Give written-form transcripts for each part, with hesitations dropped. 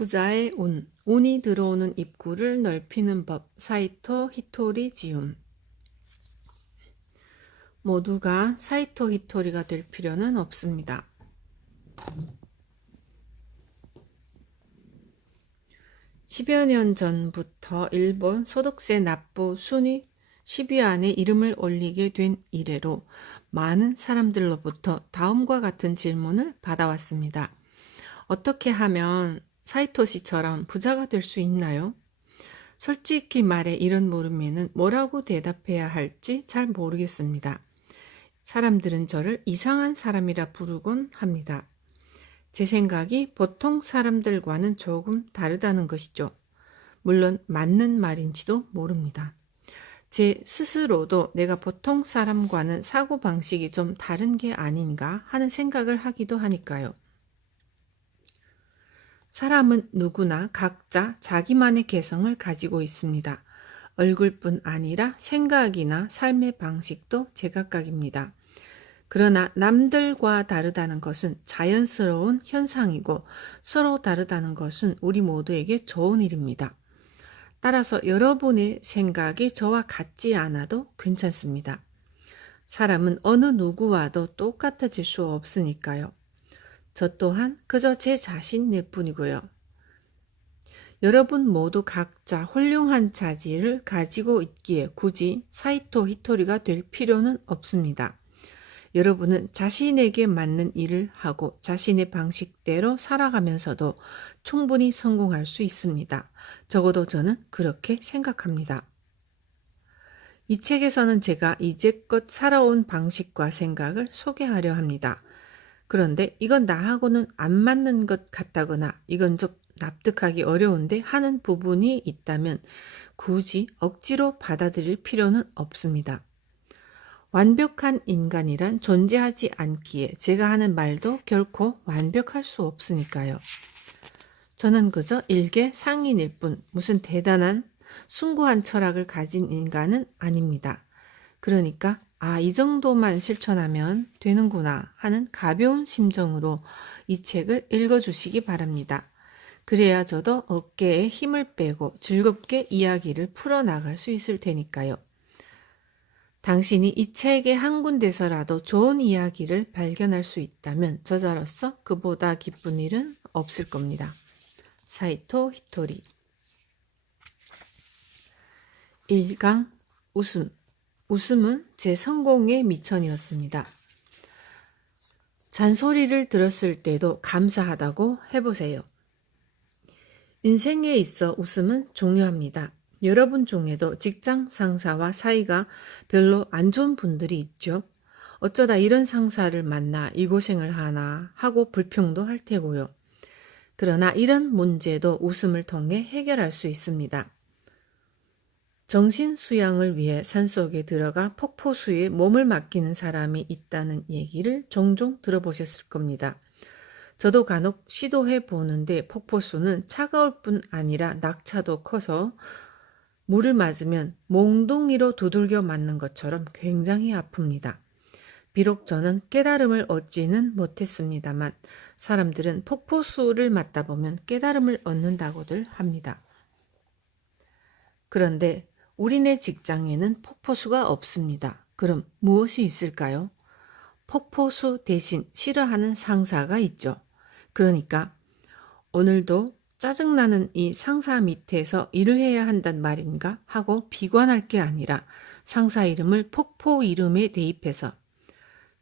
부자의 운, 운이 들어오는 입구를 넓히는 법, 사이토 히토리 지움. 모두가 사이토 히토리가 될 필요는 없습니다. 10여 년 전부터 일본 소득세 납부 순위 10위 안에 이름을 올리게 된 이래로 많은 사람들로부터 다음과 같은 질문을 받아왔습니다. 어떻게 하면 사이토 씨처럼 부자가 될 수 있나요? 솔직히 말해 이런 물음에는 뭐라고 대답해야 할지 잘 모르겠습니다. 사람들은 저를 이상한 사람이라 부르곤 합니다. 제 생각이 보통 사람들과는 조금 다르다는 것이죠. 물론 맞는 말인지도 모릅니다. 제 스스로도 내가 보통 사람과는 사고방식이 좀 다른 게 아닌가 하는 생각을 하기도 하니까요. 사람은 누구나 각자 자기만의 개성을 가지고 있습니다. 얼굴뿐 아니라 생각이나 삶의 방식도 제각각입니다. 그러나 남들과 다르다는 것은 자연스러운 현상이고 서로 다르다는 것은 우리 모두에게 좋은 일입니다. 따라서 여러분의 생각이 저와 같지 않아도 괜찮습니다. 사람은 어느 누구와도 똑같아질 수 없으니까요. 저 또한 그저 제 자신일 뿐이고요. 여러분 모두 각자 훌륭한 자질을 가지고 있기에 굳이 사이토 히토리가 될 필요는 없습니다. 여러분은 자신에게 맞는 일을 하고 자신의 방식대로 살아가면서도 충분히 성공할 수 있습니다. 적어도 저는 그렇게 생각합니다. 이 책에서는 제가 이제껏 살아온 방식과 생각을 소개하려 합니다. 그런데 이건 나하고는 안 맞는 것 같다거나 이건 좀 납득하기 어려운데 하는 부분이 있다면 굳이 억지로 받아들일 필요는 없습니다. 완벽한 인간이란 존재하지 않기에 제가 하는 말도 결코 완벽할 수 없으니까요. 저는 그저 일개 상인일 뿐 무슨 대단한 숭고한 철학을 가진 인간은 아닙니다. 그러니까 이 정도만 실천하면 되는구나 하는 가벼운 심정으로 이 책을 읽어주시기 바랍니다. 그래야 저도 어깨에 힘을 빼고 즐겁게 이야기를 풀어나갈 수 있을 테니까요. 당신이 이 책의 한 군데서라도 좋은 이야기를 발견할 수 있다면 저자로서 그보다 기쁜 일은 없을 겁니다. 사이토 히토리 1강 웃음. 웃음은 제 성공의 미천이었습니다. 잔소리를 들었을 때도 감사하다고 해보세요. 인생에 있어 웃음은 중요합니다. 여러분 중에도 직장 상사와 사이가 별로 안 좋은 분들이 있죠. 어쩌다 이런 상사를 만나 이 고생을 하나 하고 불평도 할 테고요. 그러나 이런 문제도 웃음을 통해 해결할 수 있습니다. 정신 수양을 위해 산속에 들어가 폭포수에 몸을 맡기는 사람이 있다는 얘기를 종종 들어보셨을 겁니다. 저도 간혹 시도해 보는데 폭포수는 차가울 뿐 아니라 낙차도 커서 물을 맞으면 몽둥이로 두들겨 맞는 것처럼 굉장히 아픕니다. 비록 저는 깨달음을 얻지는 못했습니다만 사람들은 폭포수를 맞다 보면 깨달음을 얻는다고들 합니다. 그런데 우리네 직장에는 폭포수가 없습니다. 그럼 무엇이 있을까요? 폭포수 대신 싫어하는 상사가 있죠. 그러니까 오늘도 짜증나는 이 상사 밑에서 일을 해야 한단 말인가 하고 비관할 게 아니라 상사 이름을 폭포 이름에 대입해서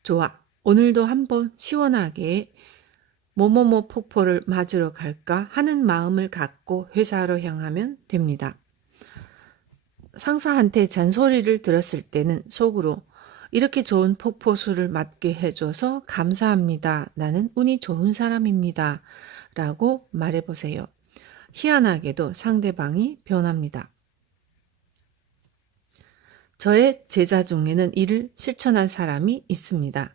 좋아, 오늘도 한번 시원하게 뭐뭐뭐 폭포를 맞으러 갈까 하는 마음을 갖고 회사로 향하면 됩니다. 상사한테 잔소리를 들었을 때는 속으로 이렇게 좋은 폭포수를 맞게 해줘서 감사합니다. 나는 운이 좋은 사람입니다. 라고 말해보세요. 희한하게도 상대방이 변합니다. 저의 제자 중에는 이를 실천한 사람이 있습니다.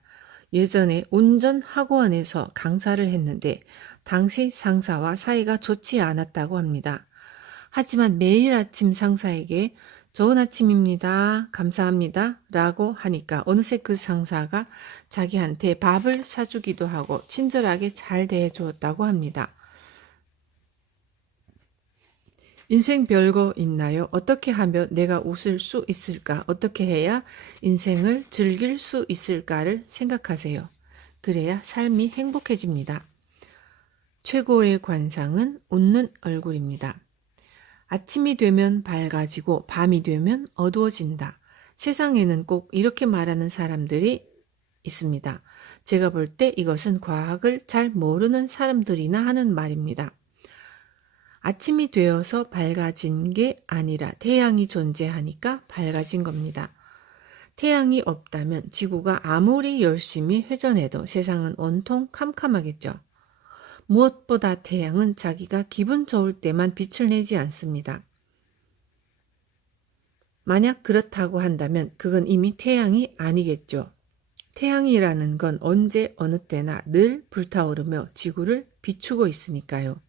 예전에 운전학원에서 강사를 했는데 당시 상사와 사이가 좋지 않았다고 합니다. 하지만 매일 아침 상사에게 좋은 아침입니다. 감사합니다. 라고 하니까 어느새 그 상사가 자기한테 밥을 사주기도 하고 친절하게 잘 대해주었다고 합니다. 인생 별거 있나요? 어떻게 하면 내가 웃을 수 있을까? 어떻게 해야 인생을 즐길 수 있을까를 생각하세요. 그래야 삶이 행복해집니다. 최고의 관상은 웃는 얼굴입니다. 아침이 되면 밝아지고 밤이 되면 어두워진다. 세상에는 꼭 이렇게 말하는 사람들이 있습니다. 제가 볼 때 이것은 과학을 잘 모르는 사람들이나 하는 말입니다. 아침이 되어서 밝아진 게 아니라 태양이 존재하니까 밝아진 겁니다. 태양이 없다면 지구가 아무리 열심히 회전해도 세상은 온통 캄캄하겠죠. 무엇보다 태양은 자기가 기분 좋을 때만 빛을 내지 않습니다. 만약 그렇다고 한다면 그건 이미 태양이 아니겠죠. 태양이라는 건 언제 어느 때나 늘 불타오르며 지구를 비추고 있으니까요.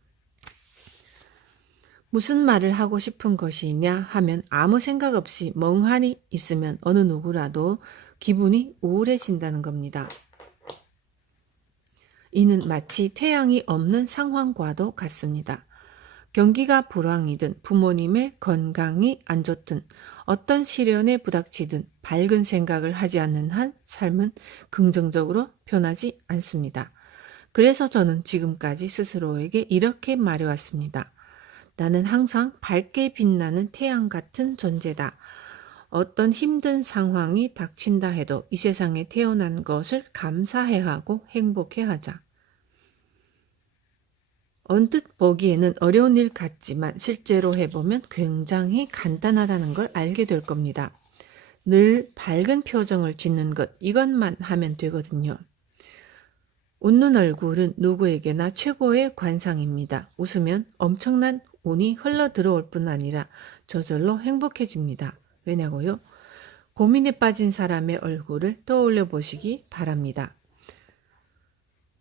무슨 말을 하고 싶은 것이냐 하면 아무 생각 없이 멍하니 있으면 어느 누구라도 기분이 우울해진다는 겁니다. 이는 마치 태양이 없는 상황과도 같습니다. 경기가 불황이든 부모님의 건강이 안 좋든 어떤 시련에 부닥치든 밝은 생각을 하지 않는 한 삶은 긍정적으로 변하지 않습니다. 그래서 저는 지금까지 스스로에게 이렇게 말해왔습니다. 나는 항상 밝게 빛나는 태양 같은 존재다. 어떤 힘든 상황이 닥친다 해도 이 세상에 태어난 것을 감사해하고 행복해하자. 언뜻 보기에는 어려운 일 같지만 실제로 해보면 굉장히 간단하다는 걸 알게 될 겁니다. 늘 밝은 표정을 짓는 것, 이것만 하면 되거든요. 웃는 얼굴은 누구에게나 최고의 관상입니다. 웃으면 엄청난 운이 흘러 들어올 뿐 아니라 저절로 행복해집니다. 왜냐고요? 고민에 빠진 사람의 얼굴을 떠올려 보시기 바랍니다.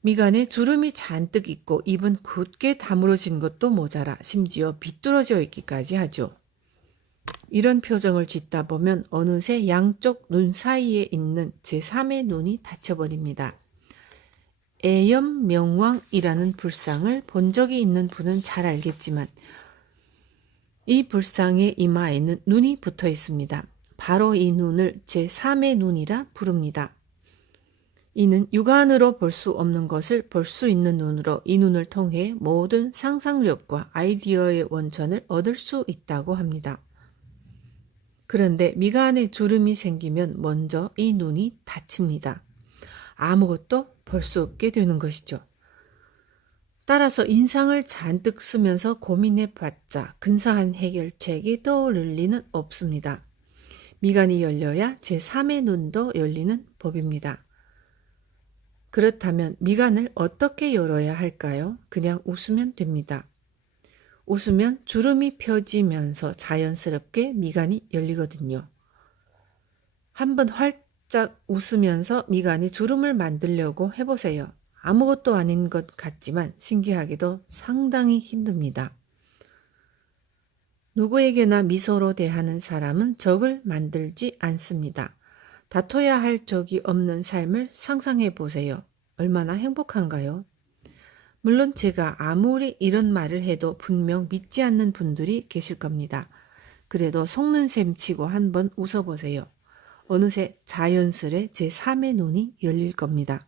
미간에 주름이 잔뜩 있고 입은 굳게 다물어진 것도 모자라 심지어 비뚤어져 있기까지 하죠. 이런 표정을 짓다 보면 어느새 양쪽 눈 사이에 있는 제3의 눈이 닫혀버립니다. 애염명왕이라는 불상을 본 적이 있는 분은 잘 알겠지만 이 불상의 이마에는 눈이 붙어 있습니다. 바로 이 눈을 제3의 눈이라 부릅니다. 이는 육안으로 볼 수 없는 것을 볼 수 있는 눈으로 이 눈을 통해 모든 상상력과 아이디어의 원천을 얻을 수 있다고 합니다. 그런데 미간에 주름이 생기면 먼저 이 눈이 닫힙니다. 아무것도 볼 수 없게 되는 것이죠. 따라서 인상을 잔뜩 쓰면서 고민해봤자 근사한 해결책이 떠오를 리는 없습니다. 미간이 열려야 제3의 눈도 열리는 법입니다. 그렇다면 미간을 어떻게 열어야 할까요? 그냥 웃으면 됩니다. 웃으면 주름이 펴지면서 자연스럽게 미간이 열리거든요. 한번 활짝 웃으면서 미간에 주름을 만들려고 해보세요. 아무것도 아닌 것 같지만 신기하게도 상당히 힘듭니다. 누구에게나 미소로 대하는 사람은 적을 만들지 않습니다. 다퉈야 할 적이 없는 삶을 상상해 보세요. 얼마나 행복한가요? 물론 제가 아무리 이런 말을 해도 분명 믿지 않는 분들이 계실 겁니다. 그래도 속는 셈 치고 한번 웃어보세요. 어느새 자연스레 제3의 눈이 열릴 겁니다.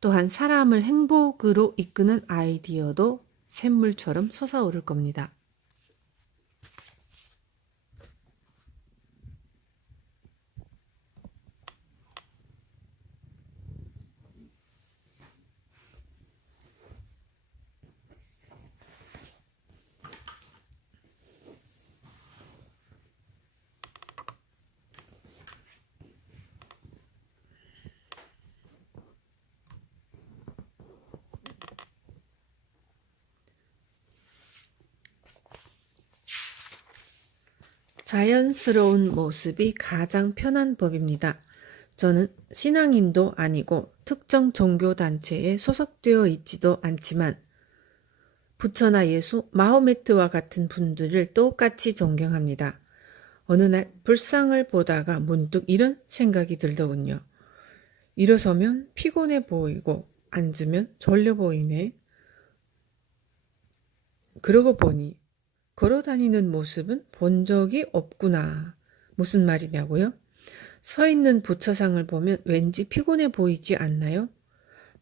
또한 사람을 행복으로 이끄는 아이디어도 샘물처럼 솟아오를 겁니다. 자연스러운 모습이 가장 편한 법입니다. 저는 신앙인도 아니고 특정 종교단체에 소속되어 있지도 않지만 부처나 예수, 마호메트와 같은 분들을 똑같이 존경합니다. 어느 날 불상을 보다가 문득 이런 생각이 들더군요. 일어서면 피곤해 보이고 앉으면 졸려 보이네. 그러고 보니 걸어 다니는 모습은 본 적이 없구나. 무슨 말이냐고요? 서 있는 부처상을 보면 왠지 피곤해 보이지 않나요?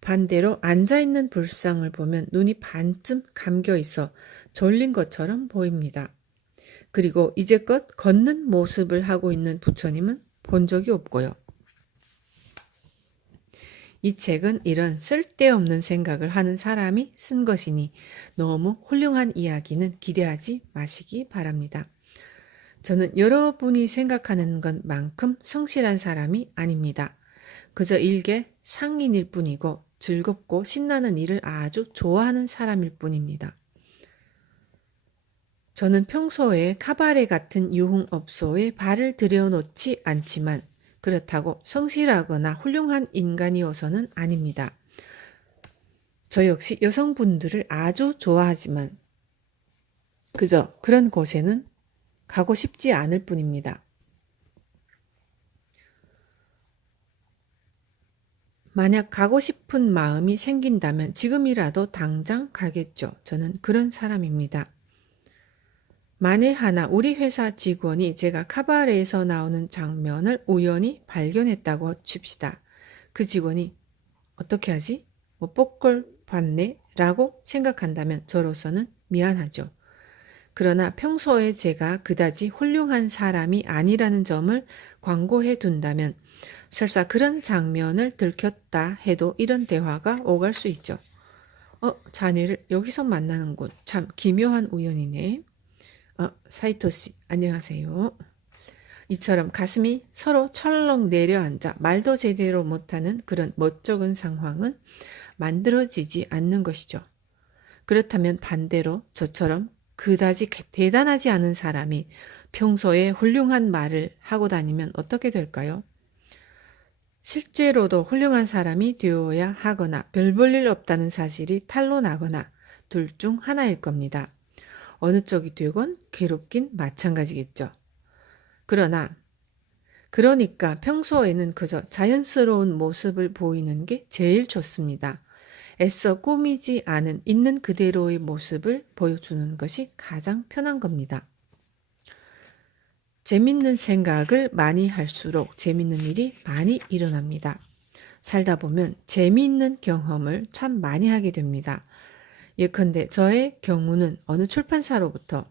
반대로 앉아있는 불상을 보면 눈이 반쯤 감겨 있어 졸린 것처럼 보입니다. 그리고 이제껏 걷는 모습을 하고 있는 부처님은 본 적이 없고요. 이 책은 이런 쓸데없는 생각을 하는 사람이 쓴 것이니 너무 훌륭한 이야기는 기대하지 마시기 바랍니다. 저는 여러분이 생각하는 것만큼 성실한 사람이 아닙니다. 그저 일개 상인일 뿐이고 즐겁고 신나는 일을 아주 좋아하는 사람일 뿐입니다. 저는 평소에 카바레 같은 유흥업소에 발을 들여놓지 않지만 그렇다고 성실하거나 훌륭한 인간이어서는 아닙니다. 저 역시 여성분들을 아주 좋아하지만 그저 그런 곳에는 가고 싶지 않을 뿐입니다. 만약 가고 싶은 마음이 생긴다면 지금이라도 당장 가겠죠. 저는 그런 사람입니다. 만에 하나 우리 회사 직원이 제가 카바레에서 나오는 장면을 우연히 발견했다고 칩시다. 그 직원이 어떻게 하지? 뭐 뽀꼴 봤네? 라고 생각한다면 저로서는 미안하죠. 그러나 평소에 제가 그다지 훌륭한 사람이 아니라는 점을 광고해 둔다면 설사 그런 장면을 들켰다 해도 이런 대화가 오갈 수 있죠. 자네를 여기서 만나는군. 참 기묘한 우연이네. 사이토 씨, 안녕하세요. 이처럼 가슴이 서로 철렁 내려앉아 말도 제대로 못하는 그런 멋쩍은 상황은 만들어지지 않는 것이죠. 그렇다면 반대로 저처럼 그다지 대단하지 않은 사람이 평소에 훌륭한 말을 하고 다니면 어떻게 될까요? 실제로도 훌륭한 사람이 되어야 하거나 별 볼 일 없다는 사실이 탄로 나거나 둘 중 하나일 겁니다. 어느 쪽이 되건 괴롭긴 마찬가지겠죠. 그러니까 평소에는 그저 자연스러운 모습을 보이는 게 제일 좋습니다. 애써 꾸미지 않은 있는 그대로의 모습을 보여주는 것이 가장 편한 겁니다. 재밌는 생각을 많이 할수록 재밌는 일이 많이 일어납니다. 살다 보면 재미있는 경험을 참 많이 하게 됩니다. 예컨대 저의 경우는 어느 출판사로부터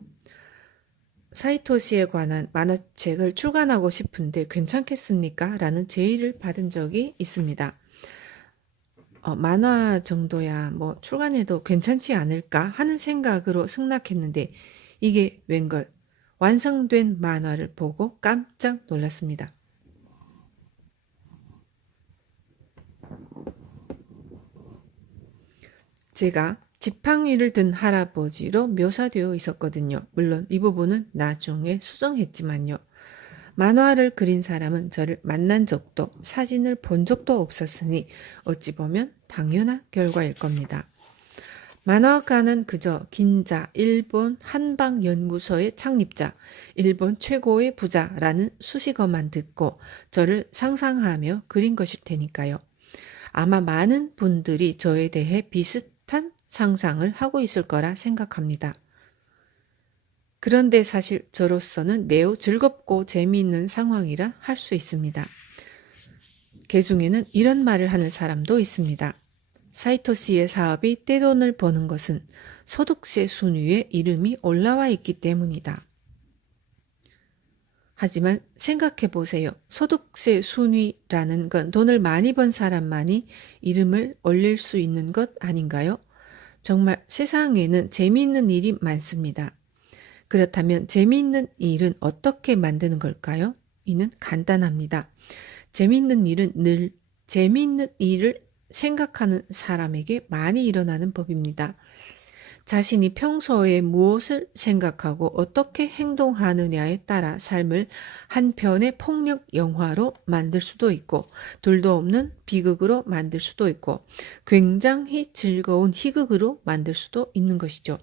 사이토 씨에 관한 만화책을 출간하고 싶은데 괜찮겠습니까? 라는 제의를 받은 적이 있습니다. 만화 정도야 뭐 출간해도 괜찮지 않을까 하는 생각으로 승낙했는데 이게 웬걸 완성된 만화를 보고 깜짝 놀랐습니다. 제가 지팡이를 든 할아버지로 묘사되어 있었거든요. 물론 이 부분은 나중에 수정했지만요. 만화를 그린 사람은 저를 만난 적도 사진을 본 적도 없었으니 어찌 보면 당연한 결과일 겁니다. 만화가는 그저 긴자 일본 한방연구소의 창립자, 일본 최고의 부자라는 수식어만 듣고 저를 상상하며 그린 것일 테니까요. 아마 많은 분들이 저에 대해 비슷한 상상을 하고 있을 거라 생각합니다. 그런데 사실 저로서는 매우 즐겁고 재미있는 상황이라 할 수 있습니다. 개중에는 이런 말을 하는 사람도 있습니다. 사이토 씨의 사업이 떼돈을 버는 것은 소득세 순위에 이름이 올라와 있기 때문이다. 하지만 생각해 보세요. 소득세 순위라는 건 돈을 많이 번 사람만이 이름을 올릴 수 있는 것 아닌가요? 정말 세상에는 재미있는 일이 많습니다. 그렇다면 재미있는 일은 어떻게 만드는 걸까요? 이는 간단합니다. 재미있는 일은 늘 재미있는 일을 생각하는 사람에게 많이 일어나는 법입니다. 자신이 평소에 무엇을 생각하고 어떻게 행동하느냐에 따라 삶을 한 편의 폭력 영화로 만들 수도 있고 둘도 없는 비극으로 만들 수도 있고 굉장히 즐거운 희극으로 만들 수도 있는 것이죠.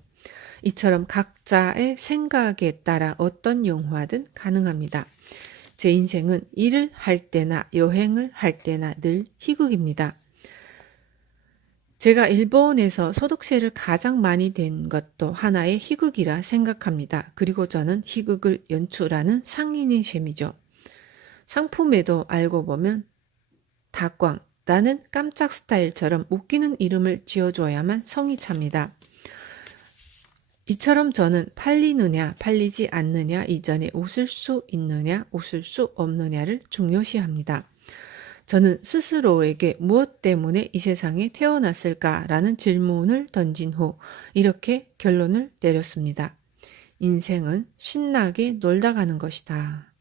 이처럼 각자의 생각에 따라 어떤 영화든 가능합니다. 제 인생은 일을 할 때나 여행을 할 때나 늘 희극입니다. 제가 일본에서 소득세를 가장 많이 낸 것도 하나의 희극이라 생각합니다. 그리고 저는 희극을 연출하는 상인인 셈이죠. 상품에도 알고 보면 다꽝, 나는 깜짝 스타일처럼 웃기는 이름을 지어줘야만 성이 찹니다. 이처럼 저는 팔리느냐 팔리지 않느냐 이전에 웃을 수 있느냐 웃을 수 없느냐를 중요시합니다. 저는 스스로에게 무엇 때문에 이 세상에 태어났을까라는 질문을 던진 후 이렇게 결론을 내렸습니다. 인생은 신나게 놀다 가는 것이다.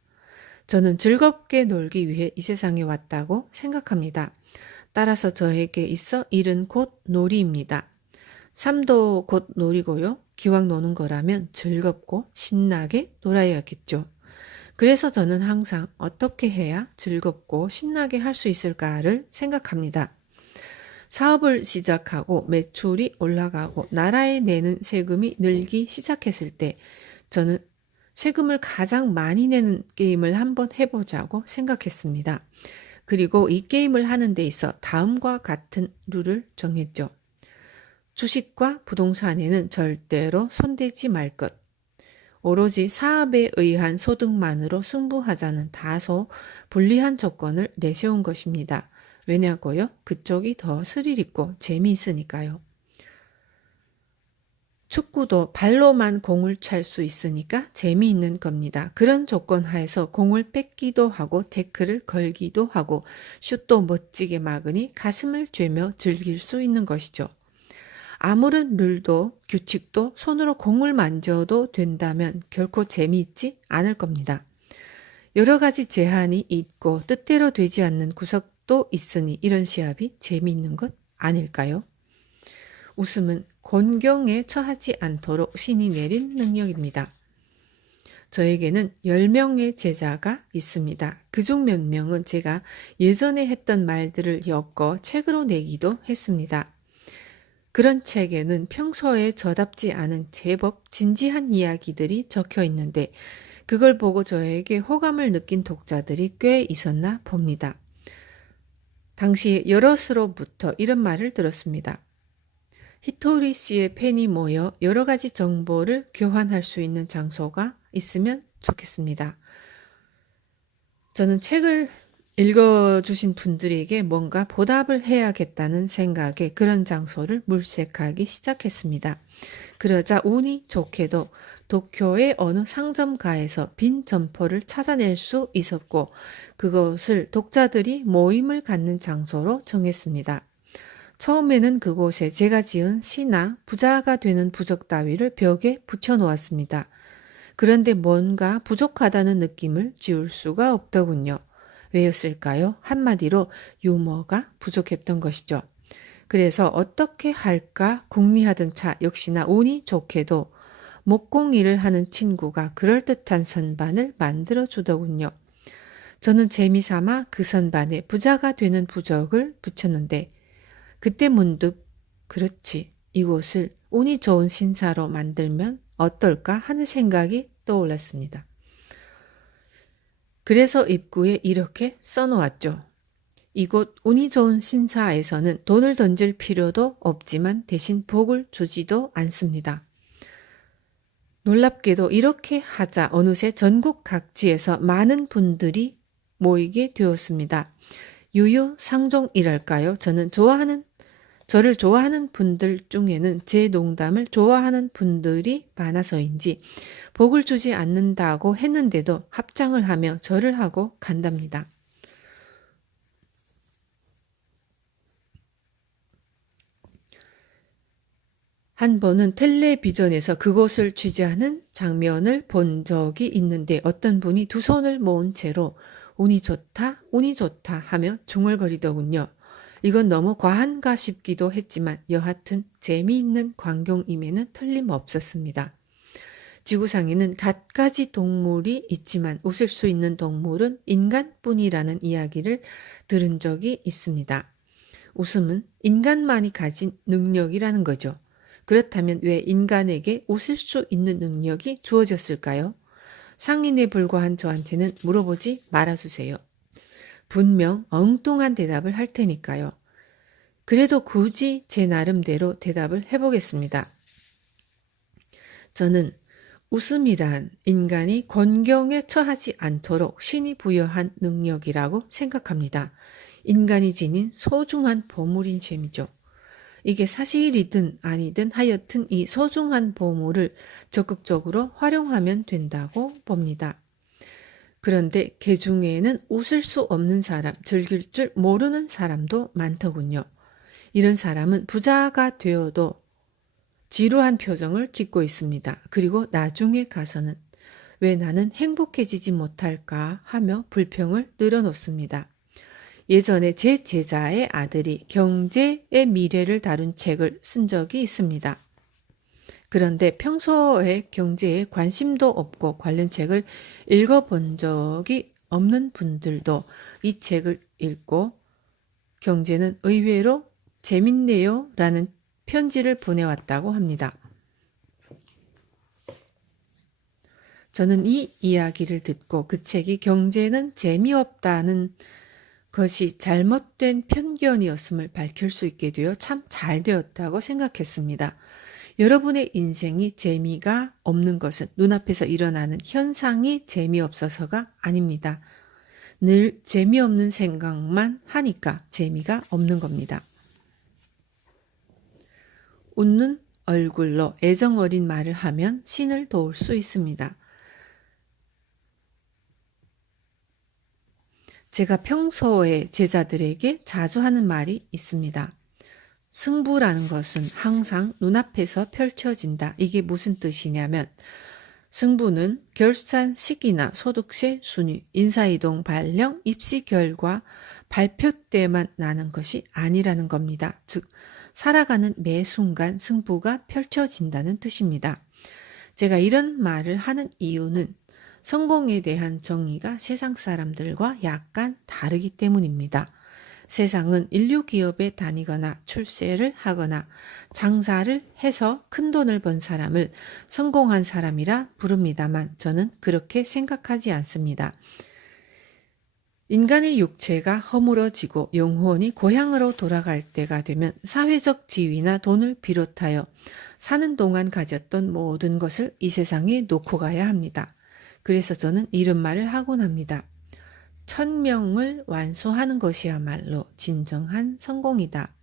저는 즐겁게 놀기 위해 이 세상에 왔다고 생각합니다. 따라서 저에게 있어 일은 곧 놀이입니다. 삶도 곧 놀이고요. 기왕 노는 거라면 즐겁고 신나게 놀아야겠죠. 그래서 저는 항상 어떻게 해야 즐겁고 신나게 할 수 있을까를 생각합니다. 사업을 시작하고 매출이 올라가고 나라에 내는 세금이 늘기 시작했을 때 저는 세금을 가장 많이 내는 게임을 한번 해보자고 생각했습니다. 그리고 이 게임을 하는 데 있어 다음과 같은 룰을 정했죠. 주식과 부동산에는 절대로 손대지 말 것. 오로지 사업에 의한 소득만으로 승부하자는 다소 불리한 조건을 내세운 것입니다. 왜냐고요? 그쪽이 더 스릴 있고 재미있으니까요. 축구도 발로만 공을 찰 수 있으니까 재미있는 겁니다. 그런 조건 하에서 공을 뺏기도 하고 태클을 걸기도 하고 슛도 멋지게 막으니 가슴을 쬐며 즐길 수 있는 것이죠. 아무런 룰도 규칙도 손으로 공을 만져도 된다면 결코 재미있지 않을 겁니다. 여러 가지 제한이 있고 뜻대로 되지 않는 구석도 있으니 이런 시합이 재미있는 것 아닐까요? 웃음은 곤경에 처하지 않도록 신이 내린 능력입니다. 저에게는 10명의 제자가 있습니다. 그중 몇 명은 제가 예전에 했던 말들을 엮어 책으로 내기도 했습니다. 그런 책에는 평소에 저답지 않은 제법 진지한 이야기들이 적혀 있는데 그걸 보고 저에게 호감을 느낀 독자들이 꽤 있었나 봅니다. 당시에 여럿으로부터 이런 말을 들었습니다. 히토리 씨의 팬이 모여 여러 가지 정보를 교환할 수 있는 장소가 있으면 좋겠습니다. 저는 책을 읽어주신 분들에게 뭔가 보답을 해야겠다는 생각에 그런 장소를 물색하기 시작했습니다. 그러자 운이 좋게도 도쿄의 어느 상점가에서 빈 점포를 찾아낼 수 있었고 그것을 독자들이 모임을 갖는 장소로 정했습니다. 처음에는 그곳에 제가 지은 시나 부자가 되는 부적 따위를 벽에 붙여놓았습니다. 그런데 뭔가 부족하다는 느낌을 지울 수가 없더군요. 왜였을까요? 한마디로 유머가 부족했던 것이죠. 그래서 어떻게 할까 궁리하던 차 역시나 운이 좋게도 목공일을 하는 친구가 그럴듯한 선반을 만들어 주더군요. 저는 재미삼아 그 선반에 부자가 되는 부적을 붙였는데 그때 문득 그렇지 이곳을 운이 좋은 신사로 만들면 어떨까 하는 생각이 떠올랐습니다. 그래서 입구에 이렇게 써놓았죠. 이곳 운이 좋은 신사에서는 돈을 던질 필요도 없지만 대신 복을 주지도 않습니다. 놀랍게도 이렇게 하자 어느새 전국 각지에서 많은 분들이 모이게 되었습니다. 유유상종이랄까요? 저를 좋아하는 분들 중에는 제 농담을 좋아하는 분들이 많아서인지 복을 주지 않는다고 했는데도 합장을 하며 절을 하고 간답니다. 한 번은 텔레비전에서 그곳을 취재하는 장면을 본 적이 있는데 어떤 분이 두 손을 모은 채로 운이 좋다 하며 중얼거리더군요. 이건 너무 과한가 싶기도 했지만 여하튼 재미있는 광경임에는 틀림없었습니다. 지구상에는 갖가지 동물이 있지만 웃을 수 있는 동물은 인간뿐이라는 이야기를 들은 적이 있습니다. 웃음은 인간만이 가진 능력이라는 거죠. 그렇다면 왜 인간에게 웃을 수 있는 능력이 주어졌을까요? 상인에 불과한 저한테는 물어보지 말아주세요. 분명 엉뚱한 대답을 할 테니까요. 그래도 굳이 제 나름대로 대답을 해보겠습니다. 저는 웃음이란 인간이 곤경에 처하지 않도록 신이 부여한 능력이라고 생각합니다. 인간이 지닌 소중한 보물인 셈이죠. 이게 사실이든 아니든 하여튼 이 소중한 보물을 적극적으로 활용하면 된다고 봅니다. 그런데 그 중에는 웃을 수 없는 사람, 즐길 줄 모르는 사람도 많더군요. 이런 사람은 부자가 되어도 지루한 표정을 짓고 있습니다. 그리고 나중에 가서는 왜 나는 행복해지지 못할까 하며 불평을 늘어놓습니다. 예전에 제 제자의 아들이 경제의 미래를 다룬 책을 쓴 적이 있습니다. 그런데 평소에 경제에 관심도 없고 관련 책을 읽어본 적이 없는 분들도 이 책을 읽고 경제는 의외로 재밌네요 라는 편지를 보내왔다고 합니다. 저는 이 이야기를 듣고 그 책이 경제는 재미없다는 것이 잘못된 편견이었음을 밝힐 수 있게 되어 참 잘 되었다고 생각했습니다. 여러분의 인생이 재미가 없는 것은 눈앞에서 일어나는 현상이 재미없어서가 아닙니다. 늘 재미없는 생각만 하니까 재미가 없는 겁니다. 웃는 얼굴로 애정 어린 말을 하면 신을 도울 수 있습니다. 제가 평소에 제자들에게 자주 하는 말이 있습니다. 승부라는 것은 항상 눈앞에서 펼쳐진다. 이게 무슨 뜻이냐면 승부는 결산 시기나 소득세, 순위, 인사이동, 발령, 입시 결과, 발표 때만 나는 것이 아니라는 겁니다. 즉 살아가는 매 순간 승부가 펼쳐진다는 뜻입니다. 제가 이런 말을 하는 이유는 성공에 대한 정의가 세상 사람들과 약간 다르기 때문입니다. 세상은 인류 기업에 다니거나 출세를 하거나 장사를 해서 큰 돈을 번 사람을 성공한 사람이라 부릅니다만 저는 그렇게 생각하지 않습니다. 인간의 육체가 허물어지고 영혼이 고향으로 돌아갈 때가 되면 사회적 지위나 돈을 비롯하여 사는 동안 가졌던 모든 것을 이 세상에 놓고 가야 합니다. 그래서 저는 이런 말을 하곤 합니다. 1000명을 완수하는 것이야말로 진정한 성공이다.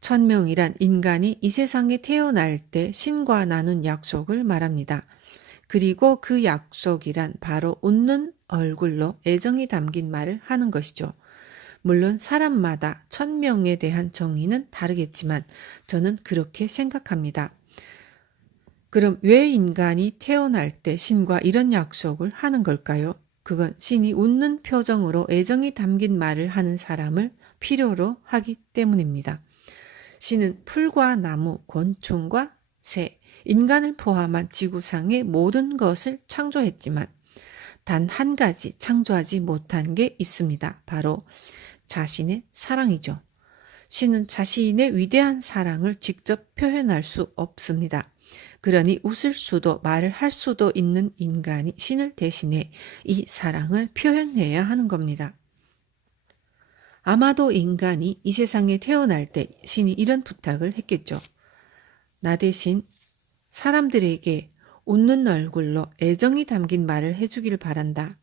1000명이란 인간이 이 세상에 태어날 때 신과 나눈 약속을 말합니다. 그리고 그 약속이란 바로 웃는 얼굴로 애정이 담긴 말을 하는 것이죠. 물론 사람마다 1000명에 대한 정의는 다르겠지만 저는 그렇게 생각합니다. 그럼 왜 인간이 태어날 때 신과 이런 약속을 하는 걸까요? 그건 신이 웃는 표정으로 애정이 담긴 말을 하는 사람을 필요로 하기 때문입니다. 신은 풀과 나무, 곤충과 새, 인간을 포함한 지구상의 모든 것을 창조했지만 단 한 가지 창조하지 못한 게 있습니다. 바로 자신의 사랑이죠. 신은 자신의 위대한 사랑을 직접 표현할 수 없습니다. 그러니 웃을 수도 말을 할 수도 있는 인간이 신을 대신해 이 사랑을 표현해야 하는 겁니다. 아마도 인간이 이 세상에 태어날 때 신이 이런 부탁을 했겠죠. 나 대신 사람들에게 웃는 얼굴로 애정이 담긴 말을 해주길 바란다.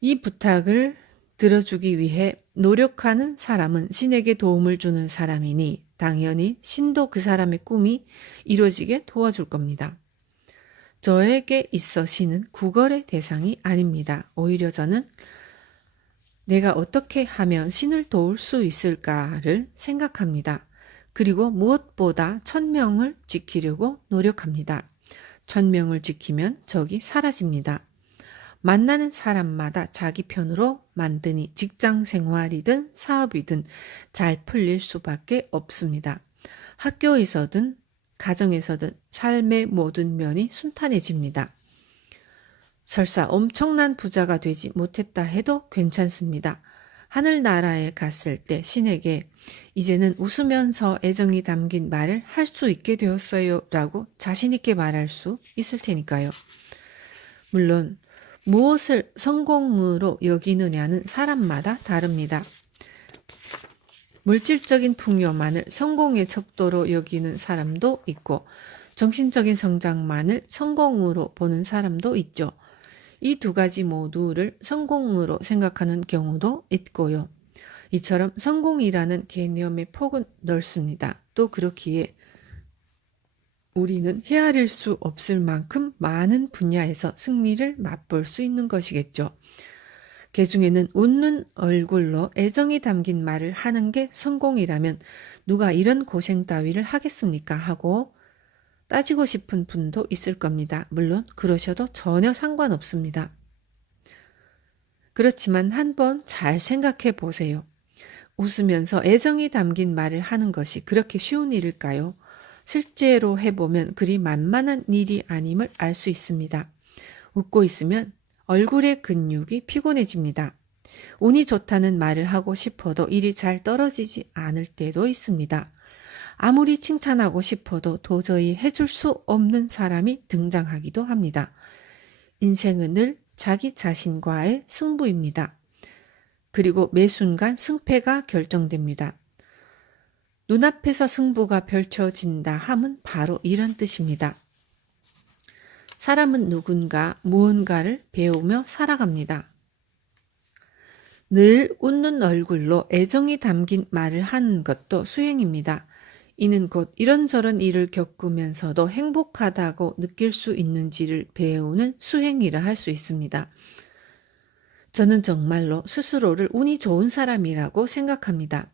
이 부탁을 들어주기 위해 노력하는 사람은 신에게 도움을 주는 사람이니 당연히 신도 그 사람의 꿈이 이루어지게 도와줄 겁니다. 저에게 있어 신은 구걸의 대상이 아닙니다. 오히려 저는 내가 어떻게 하면 신을 도울 수 있을까를 생각합니다. 그리고 무엇보다 1000명을 지키려고 노력합니다. 1000명을 지키면 적이 사라집니다. 만나는 사람마다 자기 편으로 만드니 직장 생활이든 사업이든 잘 풀릴 수밖에 없습니다. 학교에서든 가정에서든 삶의 모든 면이 순탄해집니다. 설사 엄청난 부자가 되지 못했다 해도 괜찮습니다. 하늘나라에 갔을 때 신에게 이제는 웃으면서 애정이 담긴 말을 할 수 있게 되었어요 라고 자신있게 말할 수 있을 테니까요. 물론 무엇을 성공으로 여기느냐는 사람마다 다릅니다. 물질적인 풍요만을 성공의 척도로 여기는 사람도 있고 정신적인 성장만을 성공으로 보는 사람도 있죠. 이 두 가지 모두를 성공으로 생각하는 경우도 있고요. 이처럼 성공이라는 개념의 폭은 넓습니다. 또 그렇기에 우리는 헤아릴 수 없을 만큼 많은 분야에서 승리를 맛볼 수 있는 것이겠죠. 개중에는 웃는 얼굴로 애정이 담긴 말을 하는 게 성공이라면 누가 이런 고생 따위를 하겠습니까? 하고 따지고 싶은 분도 있을 겁니다. 물론 그러셔도 전혀 상관없습니다. 그렇지만 한번 잘 생각해 보세요. 웃으면서 애정이 담긴 말을 하는 것이 그렇게 쉬운 일일까요? 실제로 해보면 그리 만만한 일이 아님을 알 수 있습니다. 웃고 있으면 얼굴의 근육이 피곤해집니다. 운이 좋다는 말을 하고 싶어도 일이 잘 떨어지지 않을 때도 있습니다. 아무리 칭찬하고 싶어도 도저히 해줄 수 없는 사람이 등장하기도 합니다. 인생은 늘 자기 자신과의 승부입니다. 그리고 매 순간 승패가 결정됩니다. 눈앞에서 승부가 펼쳐진다 함은 바로 이런 뜻입니다. 사람은 누군가 무언가를 배우며 살아갑니다. 늘 웃는 얼굴로 애정이 담긴 말을 하는 것도 수행입니다. 이는 곧 이런저런 일을 겪으면서도 행복하다고 느낄 수 있는지를 배우는 수행이라 할 수 있습니다. 저는 정말로 스스로를 운이 좋은 사람이라고 생각합니다.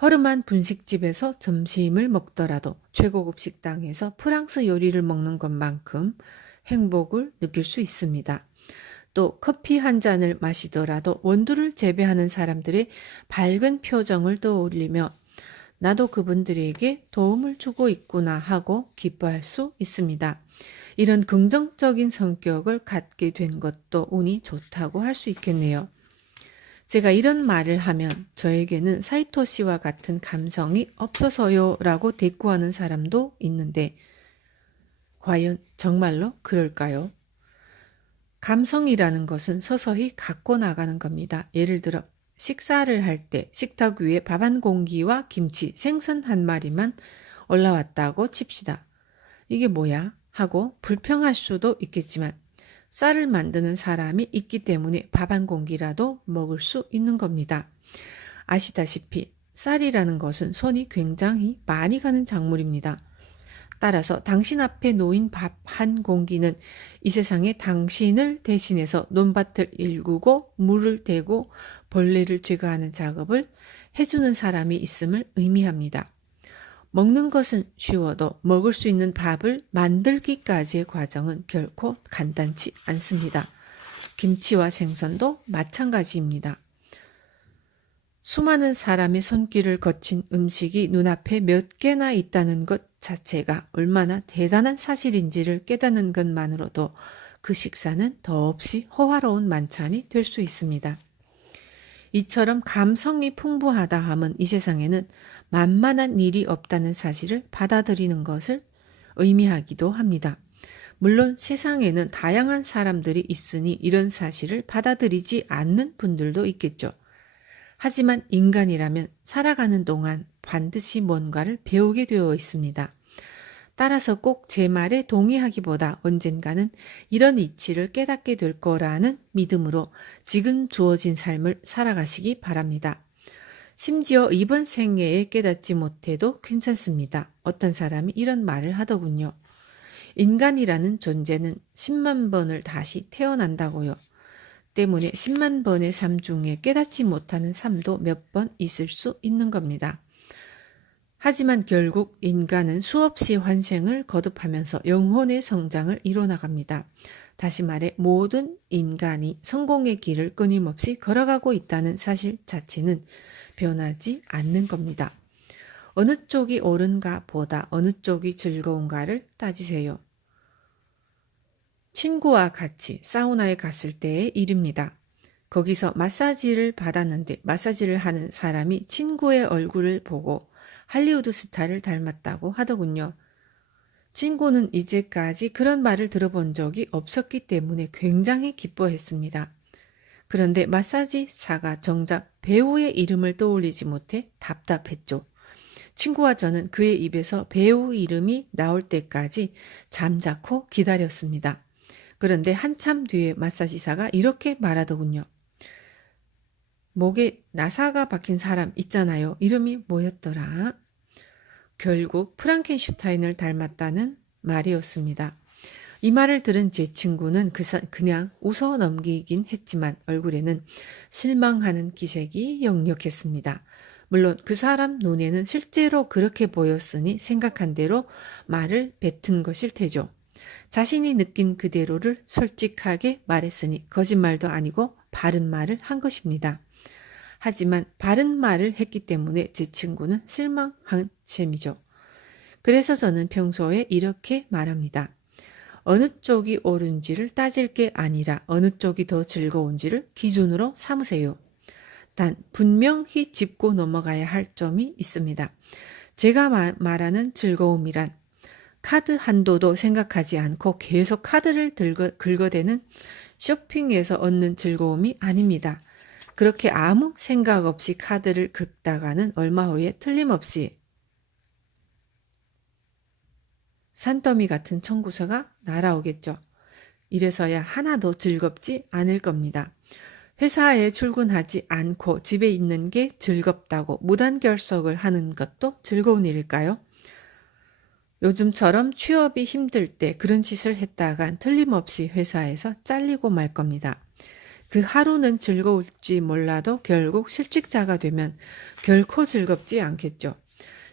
허름한 분식집에서 점심을 먹더라도 최고급 식당에서 프랑스 요리를 먹는 것만큼 행복을 느낄 수 있습니다. 또 커피 한 잔을 마시더라도 원두를 재배하는 사람들의 밝은 표정을 떠올리며 나도 그분들에게 도움을 주고 있구나 하고 기뻐할 수 있습니다. 이런 긍정적인 성격을 갖게 된 것도 운이 좋다고 할 수 있겠네요. 제가 이런 말을 하면 저에게는 사이토 씨와 같은 감성이 없어서요 라고 대꾸하는 사람도 있는데 과연 정말로 그럴까요? 감성이라는 것은 서서히 갖고 나가는 겁니다. 예를 들어 식사를 할 때 식탁 위에 밥 한 공기와 김치, 생선 한 마리만 올라왔다고 칩시다. 이게 뭐야? 하고 불평할 수도 있겠지만 쌀을 만드는 사람이 있기 때문에 밥 한 공기라도 먹을 수 있는 겁니다. 아시다시피 쌀이라는 것은 손이 굉장히 많이 가는 작물입니다. 따라서 당신 앞에 놓인 밥 한 공기는 이 세상에 당신을 대신해서 논밭을 일구고 물을 대고 벌레를 제거하는 작업을 해주는 사람이 있음을 의미합니다. 먹는 것은 쉬워도 먹을 수 있는 밥을 만들기까지의 과정은 결코 간단치 않습니다. 김치와 생선도 마찬가지입니다. 수많은 사람의 손길을 거친 음식이 눈앞에 몇 개나 있다는 것 자체가 얼마나 대단한 사실인지를 깨닫는 것만으로도 그 식사는 더없이 호화로운 만찬이 될 수 있습니다. 이처럼 감성이 풍부하다 함은 이 세상에는 만만한 일이 없다는 사실을 받아들이는 것을 의미하기도 합니다. 물론 세상에는 다양한 사람들이 있으니 이런 사실을 받아들이지 않는 분들도 있겠죠. 하지만 인간이라면 살아가는 동안 반드시 뭔가를 배우게 되어 있습니다. 따라서 꼭 제 말에 동의하기보다 언젠가는 이런 이치를 깨닫게 될 거라는 믿음으로 지금 주어진 삶을 살아가시기 바랍니다. 심지어 이번 생애에 깨닫지 못해도 괜찮습니다. 어떤 사람이 이런 말을 하더군요. 인간이라는 존재는 10만 번을 다시 태어난다고요. 때문에 10만 번의 삶 중에 깨닫지 못하는 삶도 몇 번 있을 수 있는 겁니다. 하지만 결국 인간은 수없이 환생을 거듭하면서 영혼의 성장을 이뤄나갑니다. 다시 말해 모든 인간이 성공의 길을 끊임없이 걸어가고 있다는 사실 자체는 변하지 않는 겁니다. 어느 쪽이 옳은가 보다 어느 쪽이 즐거운가를 따지세요. 친구와 같이 사우나에 갔을 때의 일입니다. 거기서 마사지를 받았는데 마사지를 하는 사람이 친구의 얼굴을 보고 할리우드 스타를 닮았다고 하더군요. 친구는 이제까지 그런 말을 들어본 적이 없었기 때문에 굉장히 기뻐했습니다. 그런데 마사지사가 정작 배우의 이름을 떠올리지 못해 답답했죠. 친구와 저는 그의 입에서 배우 이름이 나올 때까지 잠자코 기다렸습니다. 그런데 한참 뒤에 마사지사가 이렇게 말하더군요. 목에 나사가 박힌 사람 있잖아요. 이름이 뭐였더라? 결국 프랑켄슈타인을 닮았다는 말이었습니다. 이 말을 들은 제 친구는 그냥 웃어 넘기긴 했지만 얼굴에는 실망하는 기색이 역력했습니다. 물론 그 사람 눈에는 실제로 그렇게 보였으니 생각한 대로 말을 뱉은 것일 테죠. 자신이 느낀 그대로를 솔직하게 말했으니 거짓말도 아니고 바른 말을 한 것입니다. 하지만 바른 말을 했기 때문에 제 친구는 실망한 셈이죠. 그래서 저는 평소에 이렇게 말합니다. 어느 쪽이 옳은지를 따질 게 아니라 어느 쪽이 더 즐거운지를 기준으로 삼으세요. 단 분명히 짚고 넘어가야 할 점이 있습니다. 제가 말하는 즐거움이란 카드 한도도 생각하지 않고 계속 카드를 긁어대는 쇼핑에서 얻는 즐거움이 아닙니다. 그렇게 아무 생각 없이 카드를 긁다가는 얼마 후에 틀림없이 산더미 같은 청구서가 날아오겠죠. 이래서야 하나도 즐겁지 않을 겁니다. 회사에 출근하지 않고 집에 있는 게 즐겁다고 무단결석을 하는 것도 즐거운 일일까요? 요즘처럼 취업이 힘들 때 그런 짓을 했다간 틀림없이 회사에서 잘리고 말 겁니다. 그 하루는 즐거울지 몰라도 결국 실직자가 되면 결코 즐겁지 않겠죠.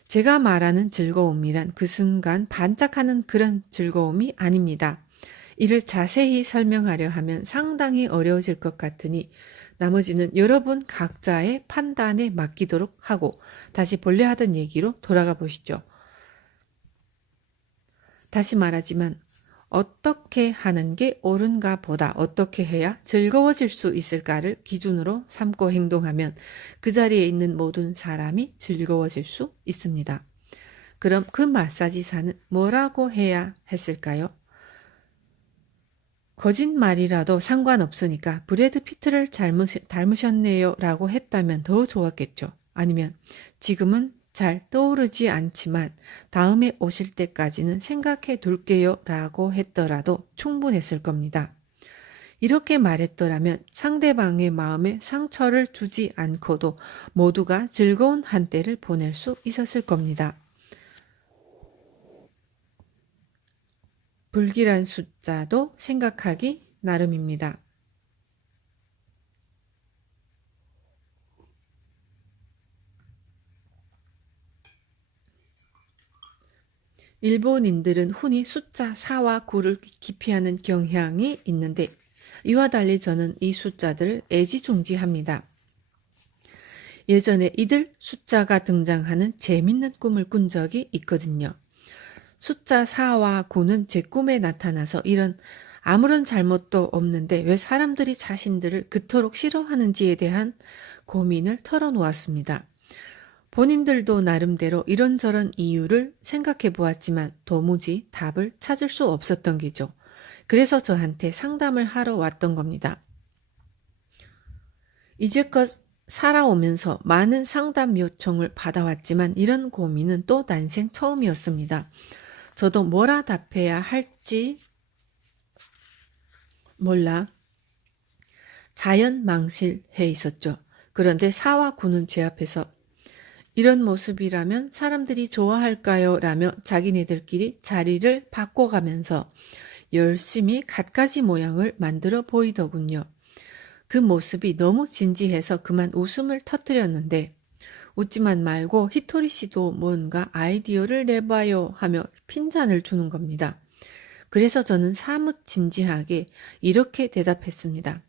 제가 말하는 즐거움이란 그 순간 반짝하는 그런 즐거움이 아닙니다. 이를 자세히 설명하려 하면 상당히 어려워질 것 같으니 나머지는 여러분 각자의 판단에 맡기도록 하고 다시 본래 하던 얘기로 돌아가 보시죠. 다시 말하지만 어떻게 하는 게 옳은가 보다 어떻게 해야 즐거워질 수 있을까를 기준으로 삼고 행동하면 그 자리에 있는 모든 사람이 즐거워질 수 있습니다. 그럼 그 마사지사는 뭐라고 해야 했을까요? 거짓말이라도 상관없으니까 브래드 피트를 닮으셨네요 라고 했다면 더 좋았겠죠. 아니면 지금은 잘 떠오르지 않지만 다음에 오실 때까지는 생각해 둘게요 라고 했더라도 충분했을 겁니다. 이렇게 말했더라면 상대방의 마음에 상처를 주지 않고도 모두가 즐거운 한때를 보낼 수 있었을 겁니다. 불길한 숫자도 생각하기 나름입니다. 일본인들은 흔히 숫자 4와 9를 기피하는 경향이 있는데 이와 달리 저는 이 숫자들을 애지중지합니다. 예전에 이들 숫자가 등장하는 재밌는 꿈을 꾼 적이 있거든요. 숫자 4와 9는 제 꿈에 나타나서 이런 아무런 잘못도 없는데 왜 사람들이 자신들을 그토록 싫어하는지에 대한 고민을 털어놓았습니다. 본인들도 나름대로 이런저런 이유를 생각해 보았지만 도무지 답을 찾을 수 없었던 게죠. 그래서 저한테 상담을 하러 왔던 겁니다. 이제껏 살아오면서 많은 상담 요청을 받아왔지만 이런 고민은 또 난생 처음이었습니다. 저도 뭐라 답해야 할지 몰라 자연망실해 있었죠. 그런데 4와 9는 제 앞에서 이런 모습이라면 사람들이 좋아할까요? 라며 자기네들끼리 자리를 바꿔가면서 열심히 갖가지 모양을 만들어 보이더군요. 그 모습이 너무 진지해서 그만 웃음을 터뜨렸는데 웃지만 말고 히토리 씨도 뭔가 아이디어를 내봐요 하며 핀잔을 주는 겁니다. 그래서 저는 사뭇 진지하게 이렇게 대답했습니다.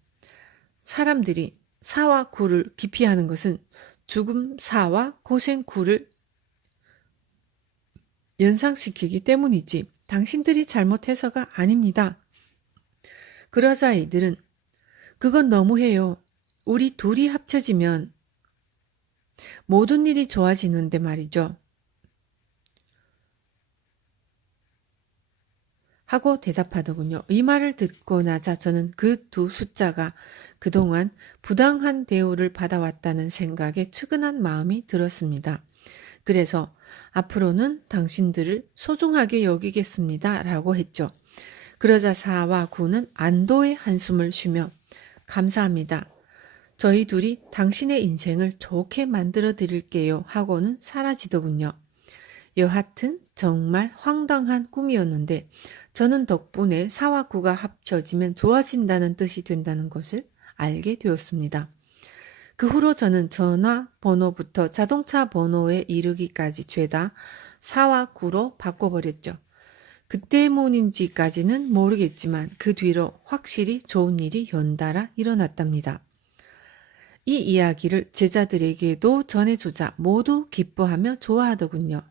사람들이 4와 9를 기피하는 것은 죽음 4와 고생 9를 연상시키기 때문이지 당신들이 잘못해서가 아닙니다. 그러자 이들은 그건 너무해요. 우리 둘이 합쳐지면 모든 일이 좋아지는데 말이죠. 하고 대답하더군요. 이 말을 듣고 나자 저는 그 두 숫자가 그동안 부당한 대우를 받아왔다는 생각에 측은한 마음이 들었습니다. 그래서 앞으로는 당신들을 소중하게 여기겠습니다. 라고 했죠. 그러자 4와 9는 안도의 한숨을 쉬며 감사합니다. 저희 둘이 당신의 인생을 좋게 만들어 드릴게요 하고는 사라지더군요. 여하튼 정말 황당한 꿈이었는데 저는 덕분에 4와 9가 합쳐지면 좋아진다는 뜻이 된다는 것을 알게 되었습니다. 그 후로 저는 전화번호부터 자동차 번호에 이르기까지 죄다 4와 9로 바꿔버렸죠. 그 때문인지까지는 모르겠지만 그 뒤로 확실히 좋은 일이 연달아 일어났답니다. 이 이야기를 제자들에게도 전해주자 모두 기뻐하며 좋아하더군요.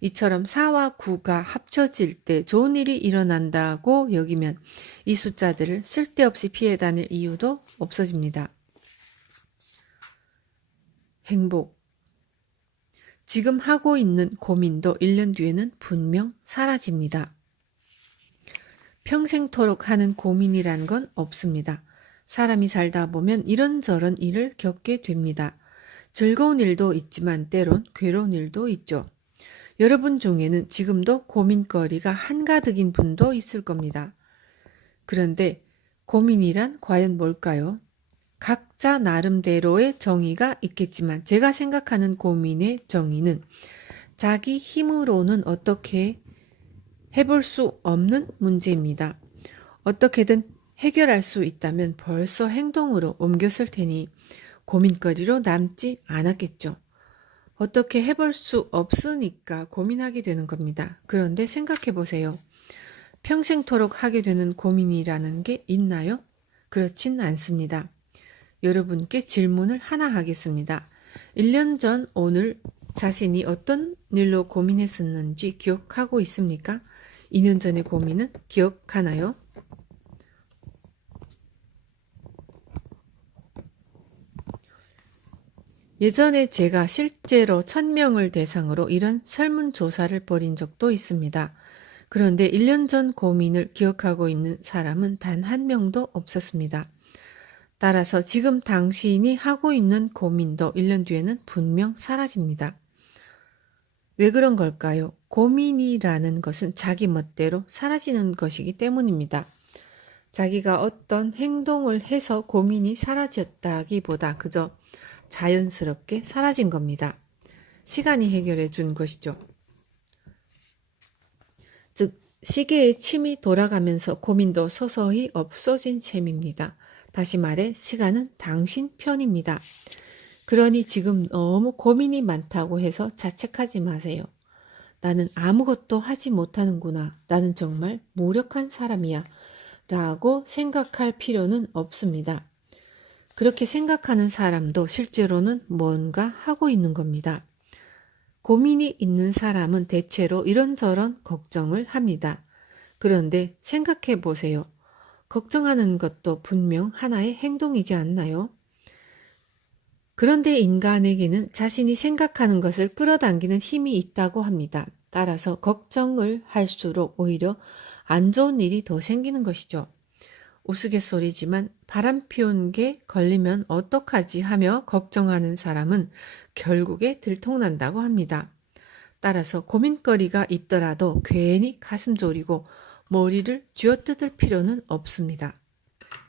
이처럼 4와 9가 합쳐질 때 좋은 일이 일어난다고 여기면 이 숫자들을 쓸데없이 피해 다닐 이유도 없어집니다. 행복. 지금 하고 있는 고민도 1년 뒤에는 분명 사라집니다. 평생토록 하는 고민이란 건 없습니다. 사람이 살다 보면 이런저런 일을 겪게 됩니다. 즐거운 일도 있지만 때론 괴로운 일도 있죠. 여러분 중에는 지금도 고민거리가 한가득인 분도 있을 겁니다. 그런데 고민이란 과연 뭘까요? 각자 나름대로의 정의가 있겠지만 제가 생각하는 고민의 정의는 자기 힘으로는 어떻게 해볼 수 없는 문제입니다. 어떻게든 해결할 수 있다면 벌써 행동으로 옮겼을 테니 고민거리로 남지 않았겠죠. 어떻게 해볼 수 없으니까 고민하게 되는 겁니다. 그런데 생각해 보세요. 평생토록 하게 되는 고민이라는 게 있나요? 그렇진 않습니다. 여러분께 질문을 하나 하겠습니다. 1년 전 오늘 자신이 어떤 일로 고민했었는지 기억하고 있습니까? 2년 전의 고민은 기억하나요? 예전에 제가 실제로 1000명을 대상으로 이런 설문조사를 벌인 적도 있습니다. 그런데 1년 전 고민을 기억하고 있는 사람은 단 한 명도 없었습니다. 따라서 지금 당신이 하고 있는 고민도 1년 뒤에는 분명 사라집니다. 왜 그런 걸까요? 고민이라는 것은 자기 멋대로 사라지는 것이기 때문입니다. 자기가 어떤 행동을 해서 고민이 사라졌다기보다 그저 자연스럽게 사라진 겁니다. 시간이 해결해 준 것이죠. 즉, 시계의 침이 돌아가면서 고민도 서서히 없어진 셈입니다. 다시 말해 시간은 당신 편입니다. 그러니 지금 너무 고민이 많다고 해서 자책하지 마세요. 나는 아무것도 하지 못하는구나. 나는 정말 무력한 사람이야. 라고 생각할 필요는 없습니다. 그렇게 생각하는 사람도 실제로는 뭔가 하고 있는 겁니다. 고민이 있는 사람은 대체로 이런저런 걱정을 합니다. 그런데 생각해 보세요. 걱정하는 것도 분명 하나의 행동이지 않나요? 그런데 인간에게는 자신이 생각하는 것을 끌어당기는 힘이 있다고 합니다. 따라서 걱정을 할수록 오히려 안 좋은 일이 더 생기는 것이죠. 우스갯소리지만 바람 피운 게 걸리면 어떡하지 하며 걱정하는 사람은 결국에 들통난다고 합니다. 따라서 고민거리가 있더라도 괜히 가슴 졸이고 머리를 쥐어뜯을 필요는 없습니다.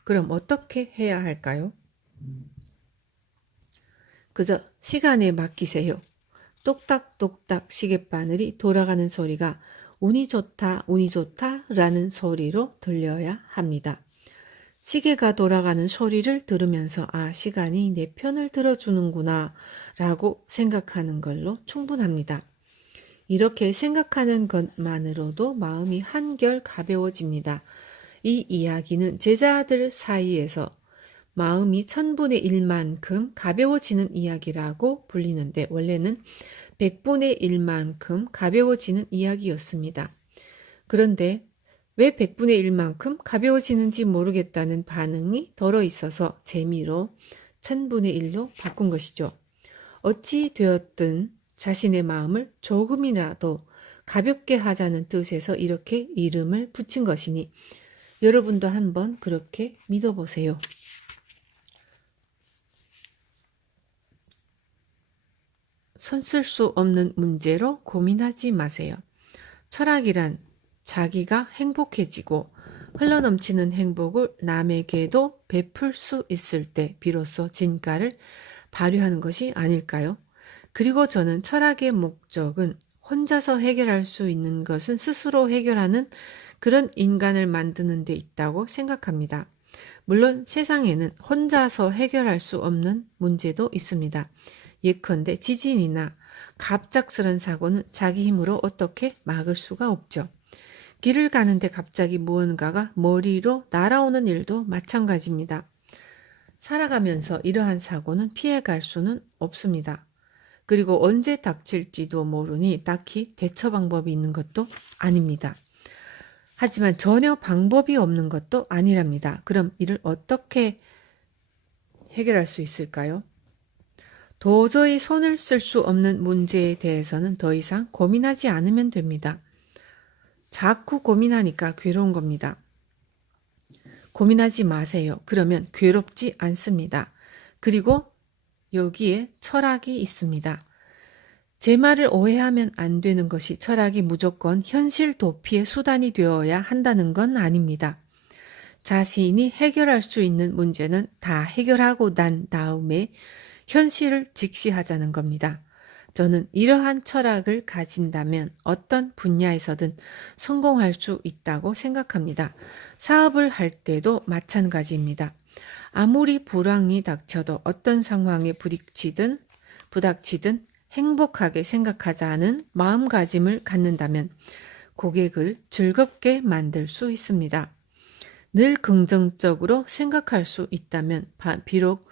그럼 어떻게 해야 할까요? 그저 시간에 맡기세요. 똑딱똑딱 시계바늘이 돌아가는 소리가 운이 좋다, 운이 좋다 라는 소리로 들려야 합니다. 시계가 돌아가는 소리를 들으면서 시간이 내 편을 들어주는구나 라고 생각하는 걸로 충분합니다. 이렇게 생각하는 것만으로도 마음이 한결 가벼워집니다. 이 이야기는 제자들 사이에서 마음이 1000분의 1만큼 가벼워지는 이야기라고 불리는데 원래는 100분의 1만큼 가벼워지는 이야기였습니다. 그런데 왜 100분의 1만큼 가벼워지는지 모르겠다는 반응이 덜어 있어서 재미로 1000분의 1로 바꾼 것이죠. 어찌 되었든 자신의 마음을 조금이라도 가볍게 하자는 뜻에서 이렇게 이름을 붙인 것이니 여러분도 한번 그렇게 믿어보세요. 손쓸 수 없는 문제로 고민하지 마세요. 철학이란 자기가 행복해지고 흘러넘치는 행복을 남에게도 베풀 수 있을 때 비로소 진가를 발휘하는 것이 아닐까요? 그리고 저는 철학의 목적은 혼자서 해결할 수 있는 것은 스스로 해결하는 그런 인간을 만드는 데 있다고 생각합니다. 물론 세상에는 혼자서 해결할 수 없는 문제도 있습니다. 예컨대 지진이나 갑작스런 사고는 자기 힘으로 어떻게 막을 수가 없죠. 길을 가는데 갑자기 무언가가 머리로 날아오는 일도 마찬가지입니다. 살아가면서 이러한 사고는 피해갈 수는 없습니다. 그리고 언제 닥칠지도 모르니 딱히 대처 방법이 있는 것도 아닙니다. 하지만 전혀 방법이 없는 것도 아니랍니다. 그럼 이를 어떻게 해결할 수 있을까요? 도저히 손을 쓸 수 없는 문제에 대해서는 더 이상 고민하지 않으면 됩니다. 자꾸 고민하니까 괴로운 겁니다. 고민하지 마세요. 그러면 괴롭지 않습니다. 그리고 여기에 철학이 있습니다. 제 말을 오해하면 안 되는 것이 철학이 무조건 현실 도피의 수단이 되어야 한다는 건 아닙니다. 자신이 해결할 수 있는 문제는 다 해결하고 난 다음에 현실을 직시하자는 겁니다. 저는 이러한 철학을 가진다면 어떤 분야에서든 성공할 수 있다고 생각합니다. 사업을 할 때도 마찬가지입니다. 아무리 불황이 닥쳐도 어떤 상황에 부닥치든 행복하게 생각하자는 마음가짐을 갖는다면 고객을 즐겁게 만들 수 있습니다. 늘 긍정적으로 생각할 수 있다면 비록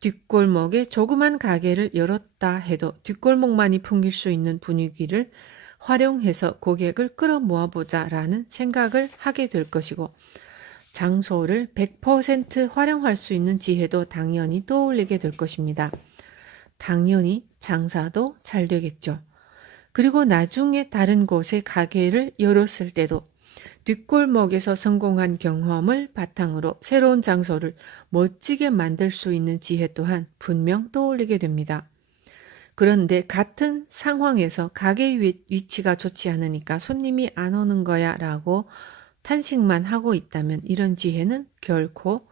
뒷골목에 조그만 가게를 열었다 해도 뒷골목만이 풍길 수 있는 분위기를 활용해서 고객을 끌어모아보자 라는 생각을 하게 될 것이고 장소를 100% 활용할 수 있는 지혜도 당연히 떠올리게 될 것입니다. 당연히 장사도 잘 되겠죠. 그리고 나중에 다른 곳에 가게를 열었을 때도 뒷골목에서 성공한 경험을 바탕으로 새로운 장소를 멋지게 만들 수 있는 지혜 또한 분명 떠올리게 됩니다. 그런데 같은 상황에서 가게 위치가 좋지 않으니까 손님이 안 오는 거야 라고 탄식만 하고 있다면 이런 지혜는 결코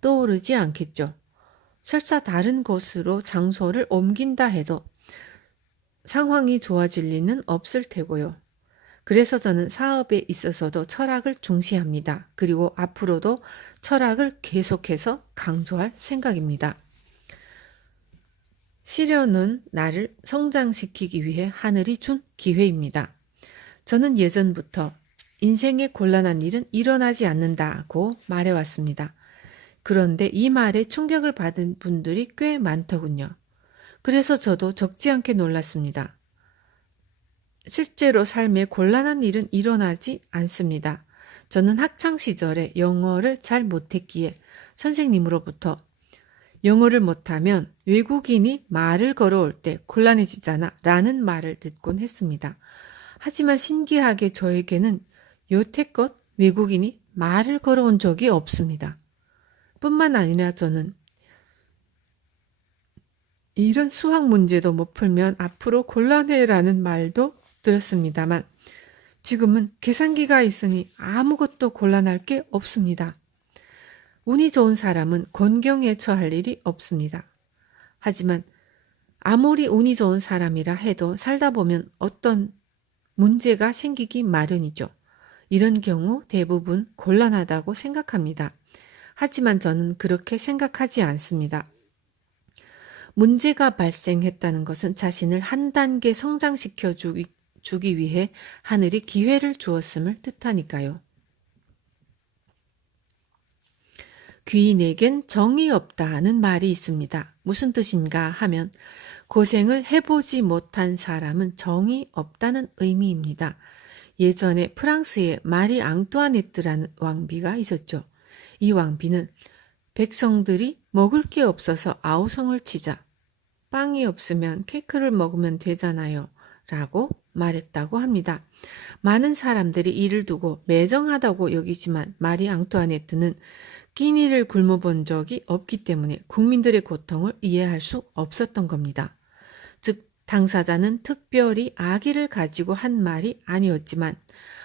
떠오르지 않겠죠. 설사 다른 곳으로 장소를 옮긴다 해도 상황이 좋아질 리는 없을 테고요. 그래서 저는 사업에 있어서도 철학을 중시합니다. 그리고 앞으로도 철학을 계속해서 강조할 생각입니다. 시련은 나를 성장시키기 위해 하늘이 준 기회입니다. 저는 예전부터 인생의 곤란한 일은 일어나지 않는다고 말해왔습니다. 그런데 이 말에 충격을 받은 분들이 꽤 많더군요. 그래서 저도 적지 않게 놀랐습니다. 실제로 삶에 곤란한 일은 일어나지 않습니다. 저는 학창시절에 영어를 잘 못했기에 선생님으로부터 영어를 못하면 외국인이 말을 걸어올 때 곤란해지잖아 라는 말을 듣곤 했습니다. 하지만 신기하게 저에게는 여태껏 외국인이 말을 걸어온 적이 없습니다. 뿐만 아니라 저는 이런 수학 문제도 못 풀면 앞으로 곤란해라는 말도 들었습니다만 지금은 계산기가 있으니 아무것도 곤란할 게 없습니다. 운이 좋은 사람은 곤경에 처할 일이 없습니다. 하지만 아무리 운이 좋은 사람이라 해도 살다 보면 어떤 문제가 생기기 마련이죠. 이런 경우 대부분 곤란하다고 생각합니다. 하지만 저는 그렇게 생각하지 않습니다. 문제가 발생했다는 것은 자신을 한 단계 성장시켜 주기 위해 하늘이 기회를 주었음을 뜻하니까요. 귀인에겐 정이 없다는 말이 있습니다. 무슨 뜻인가 하면 고생을 해보지 못한 사람은 정이 없다는 의미입니다. 예전에 프랑스에 마리 앙뚜아네트라는 왕비가 있었죠. 이 왕비는 백성들이 먹을 게 없어서 아우성을 치자 빵이 없으면 케이크를 먹으면 되잖아요 라고 말했다고 합니다. 많은 사람들이 이를 두고 매정하다고 여기지만 마리 앙투아네트는 끼니를 굶어본 적이 없기 때문에 국민들의 고통을 이해할 수 없었던 겁니다. 즉 당사자는 특별히 악의를 가지고 한 말이 아니었지만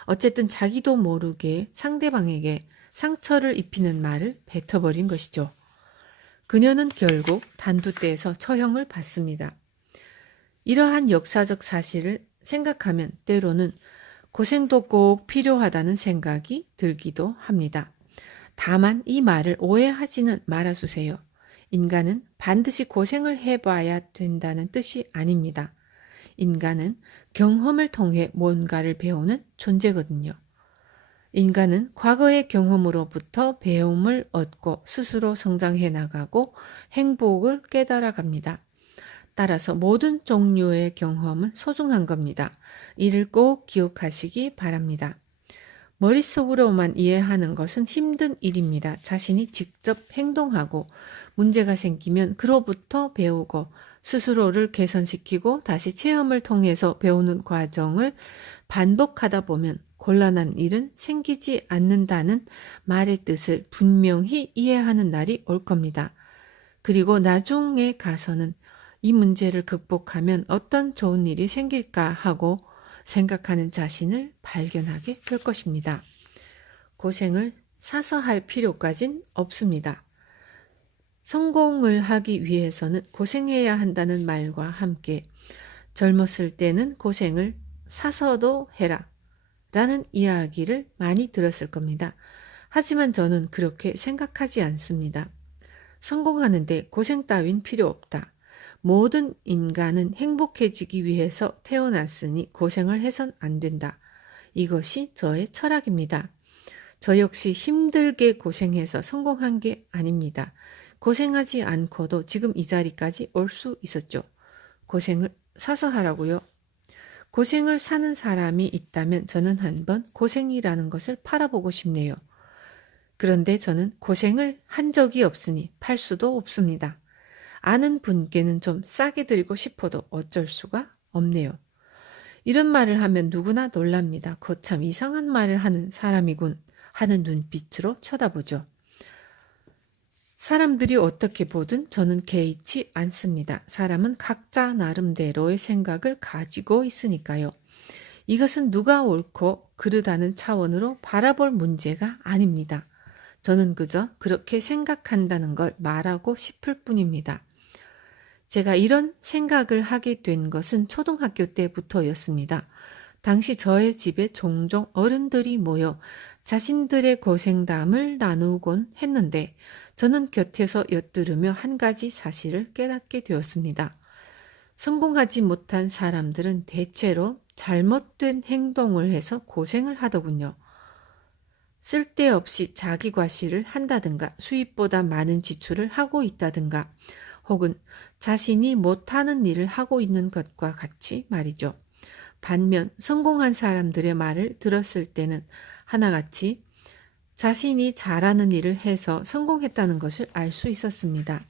어쨌든 자기도 모르게 상대방에게 상처를 입히는 말을 뱉어버린 것이죠. 그녀는 결국 단두대에서 처형을 받습니다. 이러한 역사적 사실을 생각하면 때로는 고생도 꼭 필요하다는 생각이 들기도 합니다. 다만 이 말을 오해하지는 말아주세요. 인간은 반드시 고생을 해봐야 된다는 뜻이 아닙니다. 인간은 경험을 통해 뭔가를 배우는 존재거든요. 인간은 과거의 경험으로부터 배움을 얻고 스스로 성장해 나가고 행복을 깨달아갑니다. 따라서 모든 종류의 경험은 소중한 겁니다. 이를 꼭 기억하시기 바랍니다. 머릿속으로만 이해하는 것은 힘든 일입니다. 자신이 직접 행동하고 문제가 생기면 그로부터 배우고 스스로를 개선시키고 다시 체험을 통해서 배우는 과정을 반복하다 보면 곤란한 일은 생기지 않는다는 말의 뜻을 분명히 이해하는 날이 올 겁니다. 그리고 나중에 가서는 이 문제를 극복하면 어떤 좋은 일이 생길까 하고 생각하는 자신을 발견하게 될 것입니다. 고생을 사서 할 필요까진 없습니다. 성공을 하기 위해서는 고생해야 한다는 말과 함께 젊었을 때는 고생을 사서도 해라 라는 이야기를 많이 들었을 겁니다. 하지만 저는 그렇게 생각하지 않습니다. 성공하는데 고생 따윈 필요 없다. 모든 인간은 행복해지기 위해서 태어났으니 고생을 해선 안 된다. 이것이 저의 철학입니다. 저 역시 힘들게 고생해서 성공한 게 아닙니다. 고생하지 않고도 지금 이 자리까지 올 수 있었죠. 고생을 사서 하라고요. 고생을 사는 사람이 있다면 저는 한번 고생이라는 것을 팔아보고 싶네요. 그런데 저는 고생을 한 적이 없으니 팔 수도 없습니다. 아는 분께는 좀 싸게 드리고 싶어도 어쩔 수가 없네요. 이런 말을 하면 누구나 놀랍니다. 거참 이상한 말을 하는 사람이군 하는 눈빛으로 쳐다보죠. 사람들이 어떻게 보든 저는 개의치 않습니다. 사람은 각자 나름대로의 생각을 가지고 있으니까요. 이것은 누가 옳고 그르다는 차원으로 바라볼 문제가 아닙니다. 저는 그저 그렇게 생각한다는 걸 말하고 싶을 뿐입니다. 제가 이런 생각을 하게 된 것은 초등학교 때부터였습니다. 당시 저의 집에 종종 어른들이 모여 자신들의 고생담을 나누곤 했는데 저는 곁에서 엿들으며 한 가지 사실을 깨닫게 되었습니다. 성공하지 못한 사람들은 대체로 잘못된 행동을 해서 고생을 하더군요. 쓸데없이 자기 과시를 한다든가 수입보다 많은 지출을 하고 있다든가 혹은 자신이 못하는 일을 하고 있는 것과 같이 말이죠. 반면 성공한 사람들의 말을 들었을 때는 하나같이 자신이 잘하는 일을 해서 성공했다는 것을 알 수 있었습니다.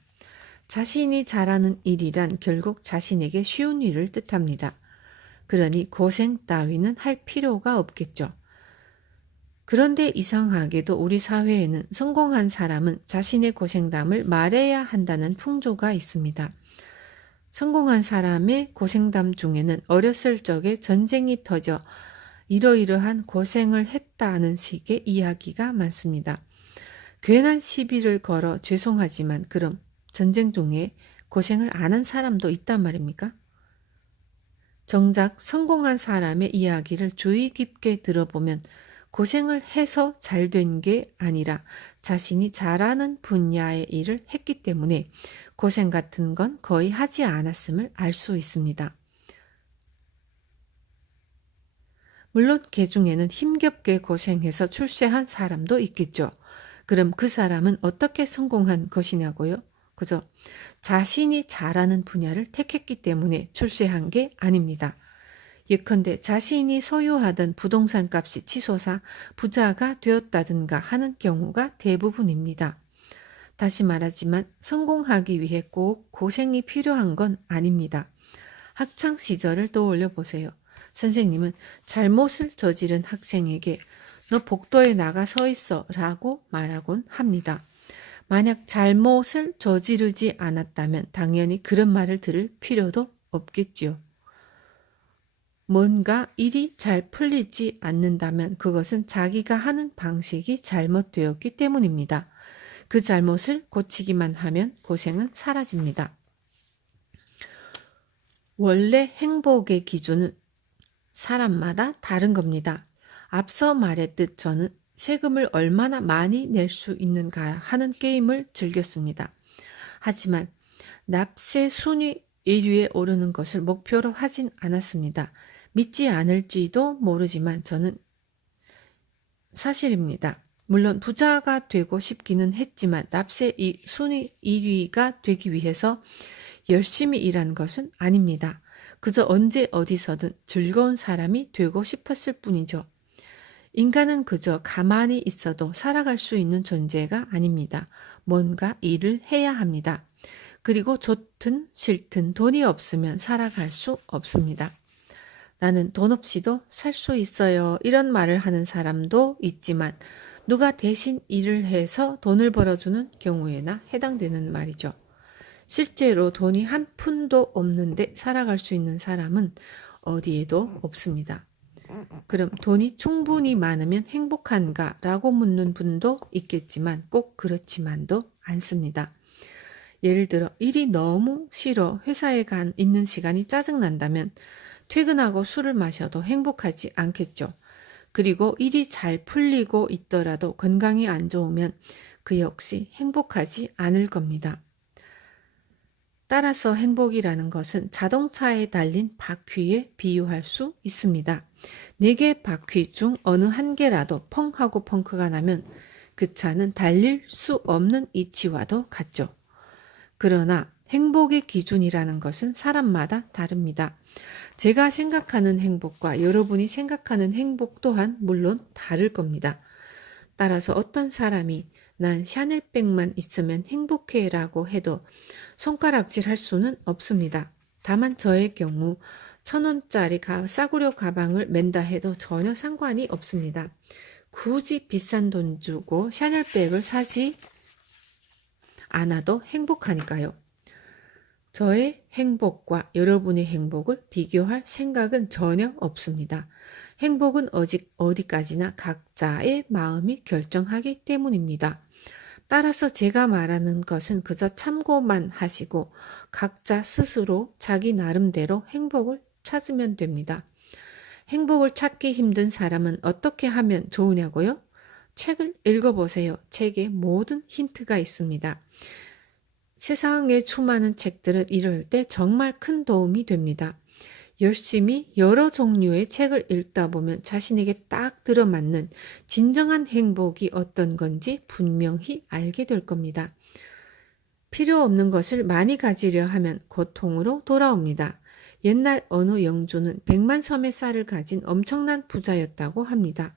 자신이 잘하는 일이란 결국 자신에게 쉬운 일을 뜻합니다. 그러니 고생 따위는 할 필요가 없겠죠. 그런데 이상하게도 우리 사회에는 성공한 사람은 자신의 고생담을 말해야 한다는 풍조가 있습니다. 성공한 사람의 고생담 중에는 어렸을 적에 전쟁이 터져 이러이러한 고생을 했다는 식의 이야기가 많습니다. 괜한 시비를 걸어 죄송하지만 그럼 전쟁 중에 고생을 안 한 사람도 있단 말입니까? 정작 성공한 사람의 이야기를 주의 깊게 들어보면 고생을 해서 잘 된 게 아니라 자신이 잘하는 분야의 일을 했기 때문에 고생 같은 건 거의 하지 않았음을 알 수 있습니다. 물론 그 중에는 힘겹게 고생해서 출세한 사람도 있겠죠. 그럼 그 사람은 어떻게 성공한 것이냐고요? 그죠? 자신이 잘하는 분야를 택했기 때문에 출세한 게 아닙니다. 예컨대 자신이 소유하던 부동산 값이 치솟아 부자가 되었다든가 하는 경우가 대부분입니다. 다시 말하지만 성공하기 위해 꼭 고생이 필요한 건 아닙니다. 학창 시절을 떠올려 보세요. 선생님은 잘못을 저지른 학생에게 너 복도에 나가 서 있어 라고 말하곤 합니다. 만약 잘못을 저지르지 않았다면 당연히 그런 말을 들을 필요도 없겠지요. 뭔가 일이 잘 풀리지 않는다면 그것은 자기가 하는 방식이 잘못되었기 때문입니다. 그 잘못을 고치기만 하면 고생은 사라집니다. 원래 행복의 기준은 사람마다 다른 겁니다. 앞서 말했듯 저는 세금을 얼마나 많이 낼 수 있는가 하는 게임을 즐겼습니다. 하지만 납세 순위 1위에 오르는 것을 목표로 하진 않았습니다. 믿지 않을지도 모르지만 저는 사실입니다. 물론 부자가 되고 싶기는 했지만 납세 순위 1위가 되기 위해서 열심히 일한 것은 아닙니다. 그저 언제 어디서든 즐거운 사람이 되고 싶었을 뿐이죠. 인간은 그저 가만히 있어도 살아갈 수 있는 존재가 아닙니다. 뭔가 일을 해야 합니다. 그리고 좋든 싫든 돈이 없으면 살아갈 수 없습니다. 나는 돈 없이도 살 수 있어요. 이런 말을 하는 사람도 있지만 누가 대신 일을 해서 돈을 벌어주는 경우에나 해당되는 말이죠. 실제로 돈이 한 푼도 없는데 살아갈 수 있는 사람은 어디에도 없습니다. 그럼 돈이 충분히 많으면 행복한가? 라고 묻는 분도 있겠지만 꼭 그렇지만도 않습니다. 예를 들어 일이 너무 싫어 회사에 있는 시간이 짜증난다면 퇴근하고 술을 마셔도 행복하지 않겠죠. 그리고 일이 잘 풀리고 있더라도 건강이 안 좋으면 그 역시 행복하지 않을 겁니다. 따라서 행복이라는 것은 자동차에 달린 바퀴에 비유할 수 있습니다. 4개 바퀴 중 어느 한 개라도 펑 하고 펑크가 나면 그 차는 달릴 수 없는 이치와도 같죠. 그러나 행복의 기준이라는 것은 사람마다 다릅니다. 제가 생각하는 행복과 여러분이 생각하는 행복 또한 물론 다를 겁니다. 따라서 어떤 사람이 난 샤넬백만 있으면 행복해 라고 해도 손가락질 할 수는 없습니다. 다만 저의 경우 1,000원짜리 싸구려 가방을 맨다 해도 전혀 상관이 없습니다. 굳이 비싼 돈 주고 샤넬백을 사지 않아도 행복하니까요. 저의 행복과 여러분의 행복을 비교할 생각은 전혀 없습니다. 행복은 어디까지나 각자의 마음이 결정하기 때문입니다. 따라서 제가 말하는 것은 그저 참고만 하시고 각자 스스로 자기 나름대로 행복을 찾으면 됩니다. 행복을 찾기 힘든 사람은 어떻게 하면 좋으냐고요? 책을 읽어보세요. 책에 모든 힌트가 있습니다. 세상에 수많은 책들은 이럴 때 정말 큰 도움이 됩니다. 열심히 여러 종류의 책을 읽다 보면 자신에게 딱 들어맞는 진정한 행복이 어떤 건지 분명히 알게 될 겁니다. 필요 없는 것을 많이 가지려 하면 고통으로 돌아옵니다. 옛날 어느 영주는 100만 섬의 쌀을 가진 엄청난 부자였다고 합니다.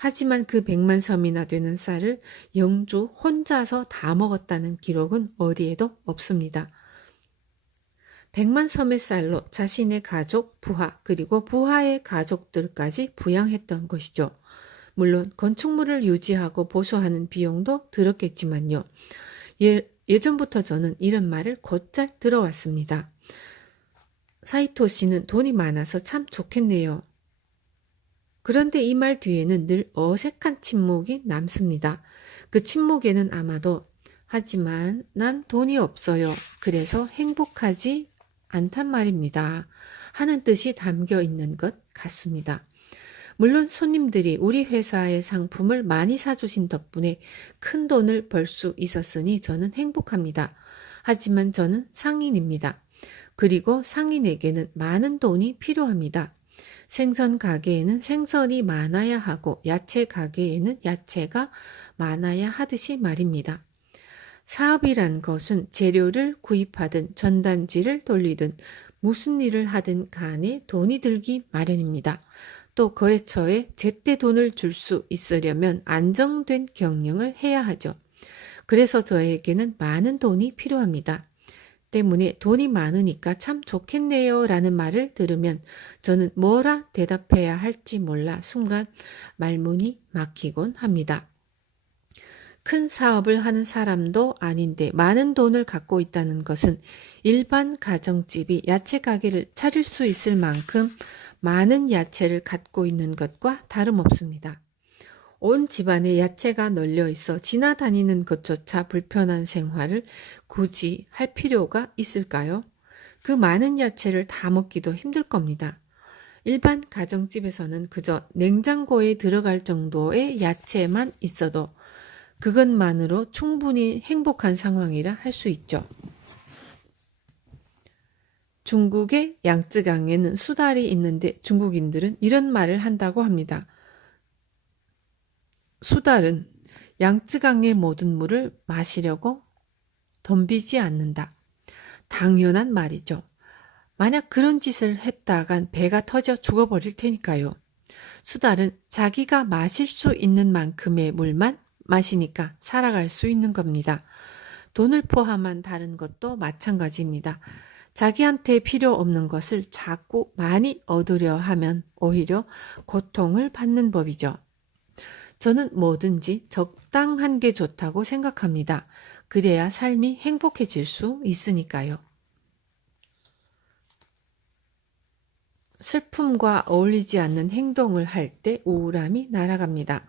하지만 그 100만 섬이나 되는 쌀을 영주 혼자서 다 먹었다는 기록은 어디에도 없습니다. 100만 섬의 쌀로 자신의 가족, 부하, 그리고 부하의 가족들까지 부양했던 것이죠. 물론 건축물을 유지하고 보수하는 비용도 들었겠지만요. 예전부터 저는 이런 말을 곧잘 들어왔습니다. 사이토 씨는 돈이 많아서 참 좋겠네요. 그런데 이 말 뒤에는 늘 어색한 침묵이 남습니다. 그 침묵에는 아마도 하지만 난 돈이 없어요. 그래서 행복하지 않단 말입니다. 하는 뜻이 담겨 있는 것 같습니다. 물론 손님들이 우리 회사의 상품을 많이 사주신 덕분에 큰 돈을 벌 수 있었으니 저는 행복합니다. 하지만 저는 상인입니다. 그리고 상인에게는 많은 돈이 필요합니다. 생선 가게에는 생선이 많아야 하고 야채 가게에는 야채가 많아야 하듯이 말입니다. 사업이란 것은 재료를 구입하든 전단지를 돌리든 무슨 일을 하든 간에 돈이 들기 마련입니다. 또 거래처에 제때 돈을 줄 수 있으려면 안정된 경영을 해야 하죠. 그래서 저에게는 많은 돈이 필요합니다. 때문에 돈이 많으니까 참 좋겠네요 라는 말을 들으면 저는 뭐라 대답해야 할지 몰라 순간 말문이 막히곤 합니다. 큰 사업을 하는 사람도 아닌데 많은 돈을 갖고 있다는 것은 일반 가정집이 야채 가게를 차릴 수 있을 만큼 많은 야채를 갖고 있는 것과 다름없습니다. 온 집안에 야채가 널려 있어 지나다니는 것조차 불편한 생활을 굳이 할 필요가 있을까요? 그 많은 야채를 다 먹기도 힘들 겁니다. 일반 가정집에서는 그저 냉장고에 들어갈 정도의 야채만 있어도 그것만으로 충분히 행복한 상황이라 할 수 있죠. 중국의 양쯔강에는 수달이 있는데 중국인들은 이런 말을 한다고 합니다. 수달은 양쯔강의 모든 물을 마시려고 덤비지 않는다. 당연한 말이죠. 만약 그런 짓을 했다간 배가 터져 죽어버릴 테니까요. 수달은 자기가 마실 수 있는 만큼의 물만 마시니까 살아갈 수 있는 겁니다. 돈을 포함한 다른 것도 마찬가지입니다. 자기한테 필요 없는 것을 자꾸 많이 얻으려 하면 오히려 고통을 받는 법이죠. 저는 뭐든지 적당한 게 좋다고 생각합니다. 그래야 삶이 행복해질 수 있으니까요. 슬픔과 어울리지 않는 행동을 할 때 우울함이 날아갑니다.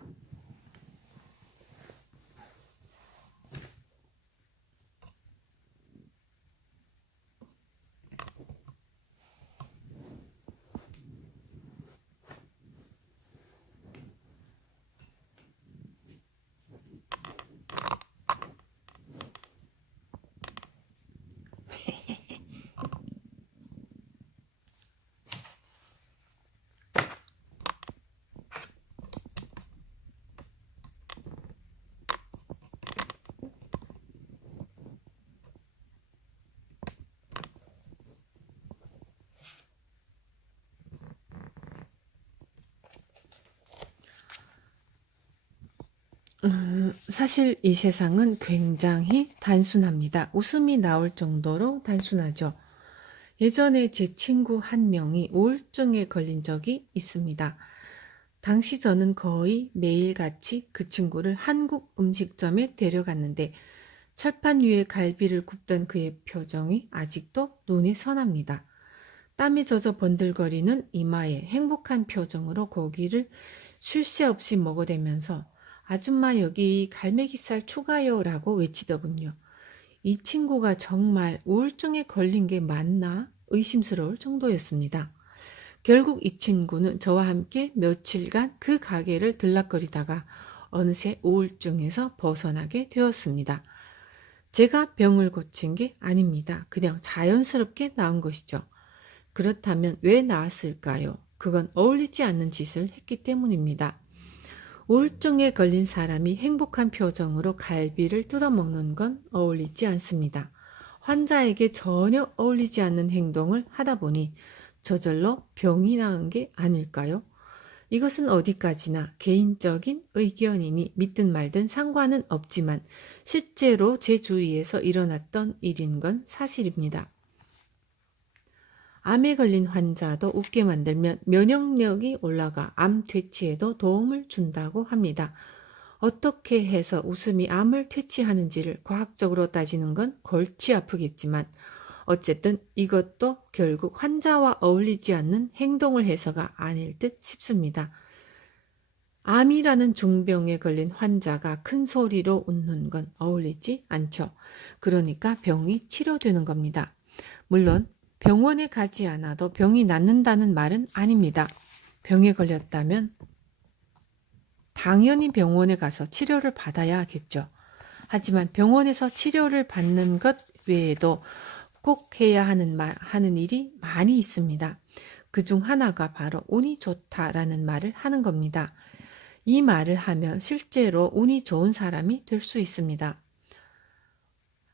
사실 이 세상은 굉장히 단순합니다. 웃음이 나올 정도로 단순하죠. 예전에 제 친구 한 명이 우울증에 걸린 적이 있습니다. 당시 저는 거의 매일같이 그 친구를 한국 음식점에 데려갔는데 철판 위에 갈비를 굽던 그의 표정이 아직도 눈에 선합니다. 땀에 젖어 번들거리는 이마에 행복한 표정으로 고기를 쉴 새 없이 먹어대면서 아줌마 여기 갈매기살 추가요 라고 외치더군요. 이 친구가 정말 우울증에 걸린 게 맞나 의심스러울 정도였습니다. 결국 이 친구는 저와 함께 며칠간 그 가게를 들락거리다가 어느새 우울증에서 벗어나게 되었습니다. 제가 병을 고친 게 아닙니다. 그냥 자연스럽게 나은 것이죠. 그렇다면 왜 나았을까요? 그건 어울리지 않는 짓을 했기 때문입니다. 우울증에 걸린 사람이 행복한 표정으로 갈비를 뜯어먹는 건 어울리지 않습니다. 환자에게 전혀 어울리지 않는 행동을 하다 보니 저절로 병이 나은 게 아닐까요? 이것은 어디까지나 개인적인 의견이니 믿든 말든 상관은 없지만 실제로 제 주위에서 일어났던 일인 건 사실입니다. 암에 걸린 환자도 웃게 만들면 면역력이 올라가 암 퇴치에도 도움을 준다고 합니다. 어떻게 해서 웃음이 암을 퇴치하는지를 과학적으로 따지는 건 골치 아프겠지만 어쨌든 이것도 결국 환자와 어울리지 않는 행동을 해서가 아닐 듯 싶습니다. 암이라는 중병에 걸린 환자가 큰 소리로 웃는 건 어울리지 않죠. 그러니까 병이 치료되는 겁니다. 물론 병원에 가지 않아도 병이 낫는다는 말은 아닙니다. 병에 걸렸다면 당연히 병원에 가서 치료를 받아야 하겠죠. 하지만 병원에서 치료를 받는 것 외에도 꼭 해야 하는 일이 많이 있습니다. 그중 하나가 바로 운이 좋다라는 말을 하는 겁니다. 이 말을 하면 실제로 운이 좋은 사람이 될 수 있습니다.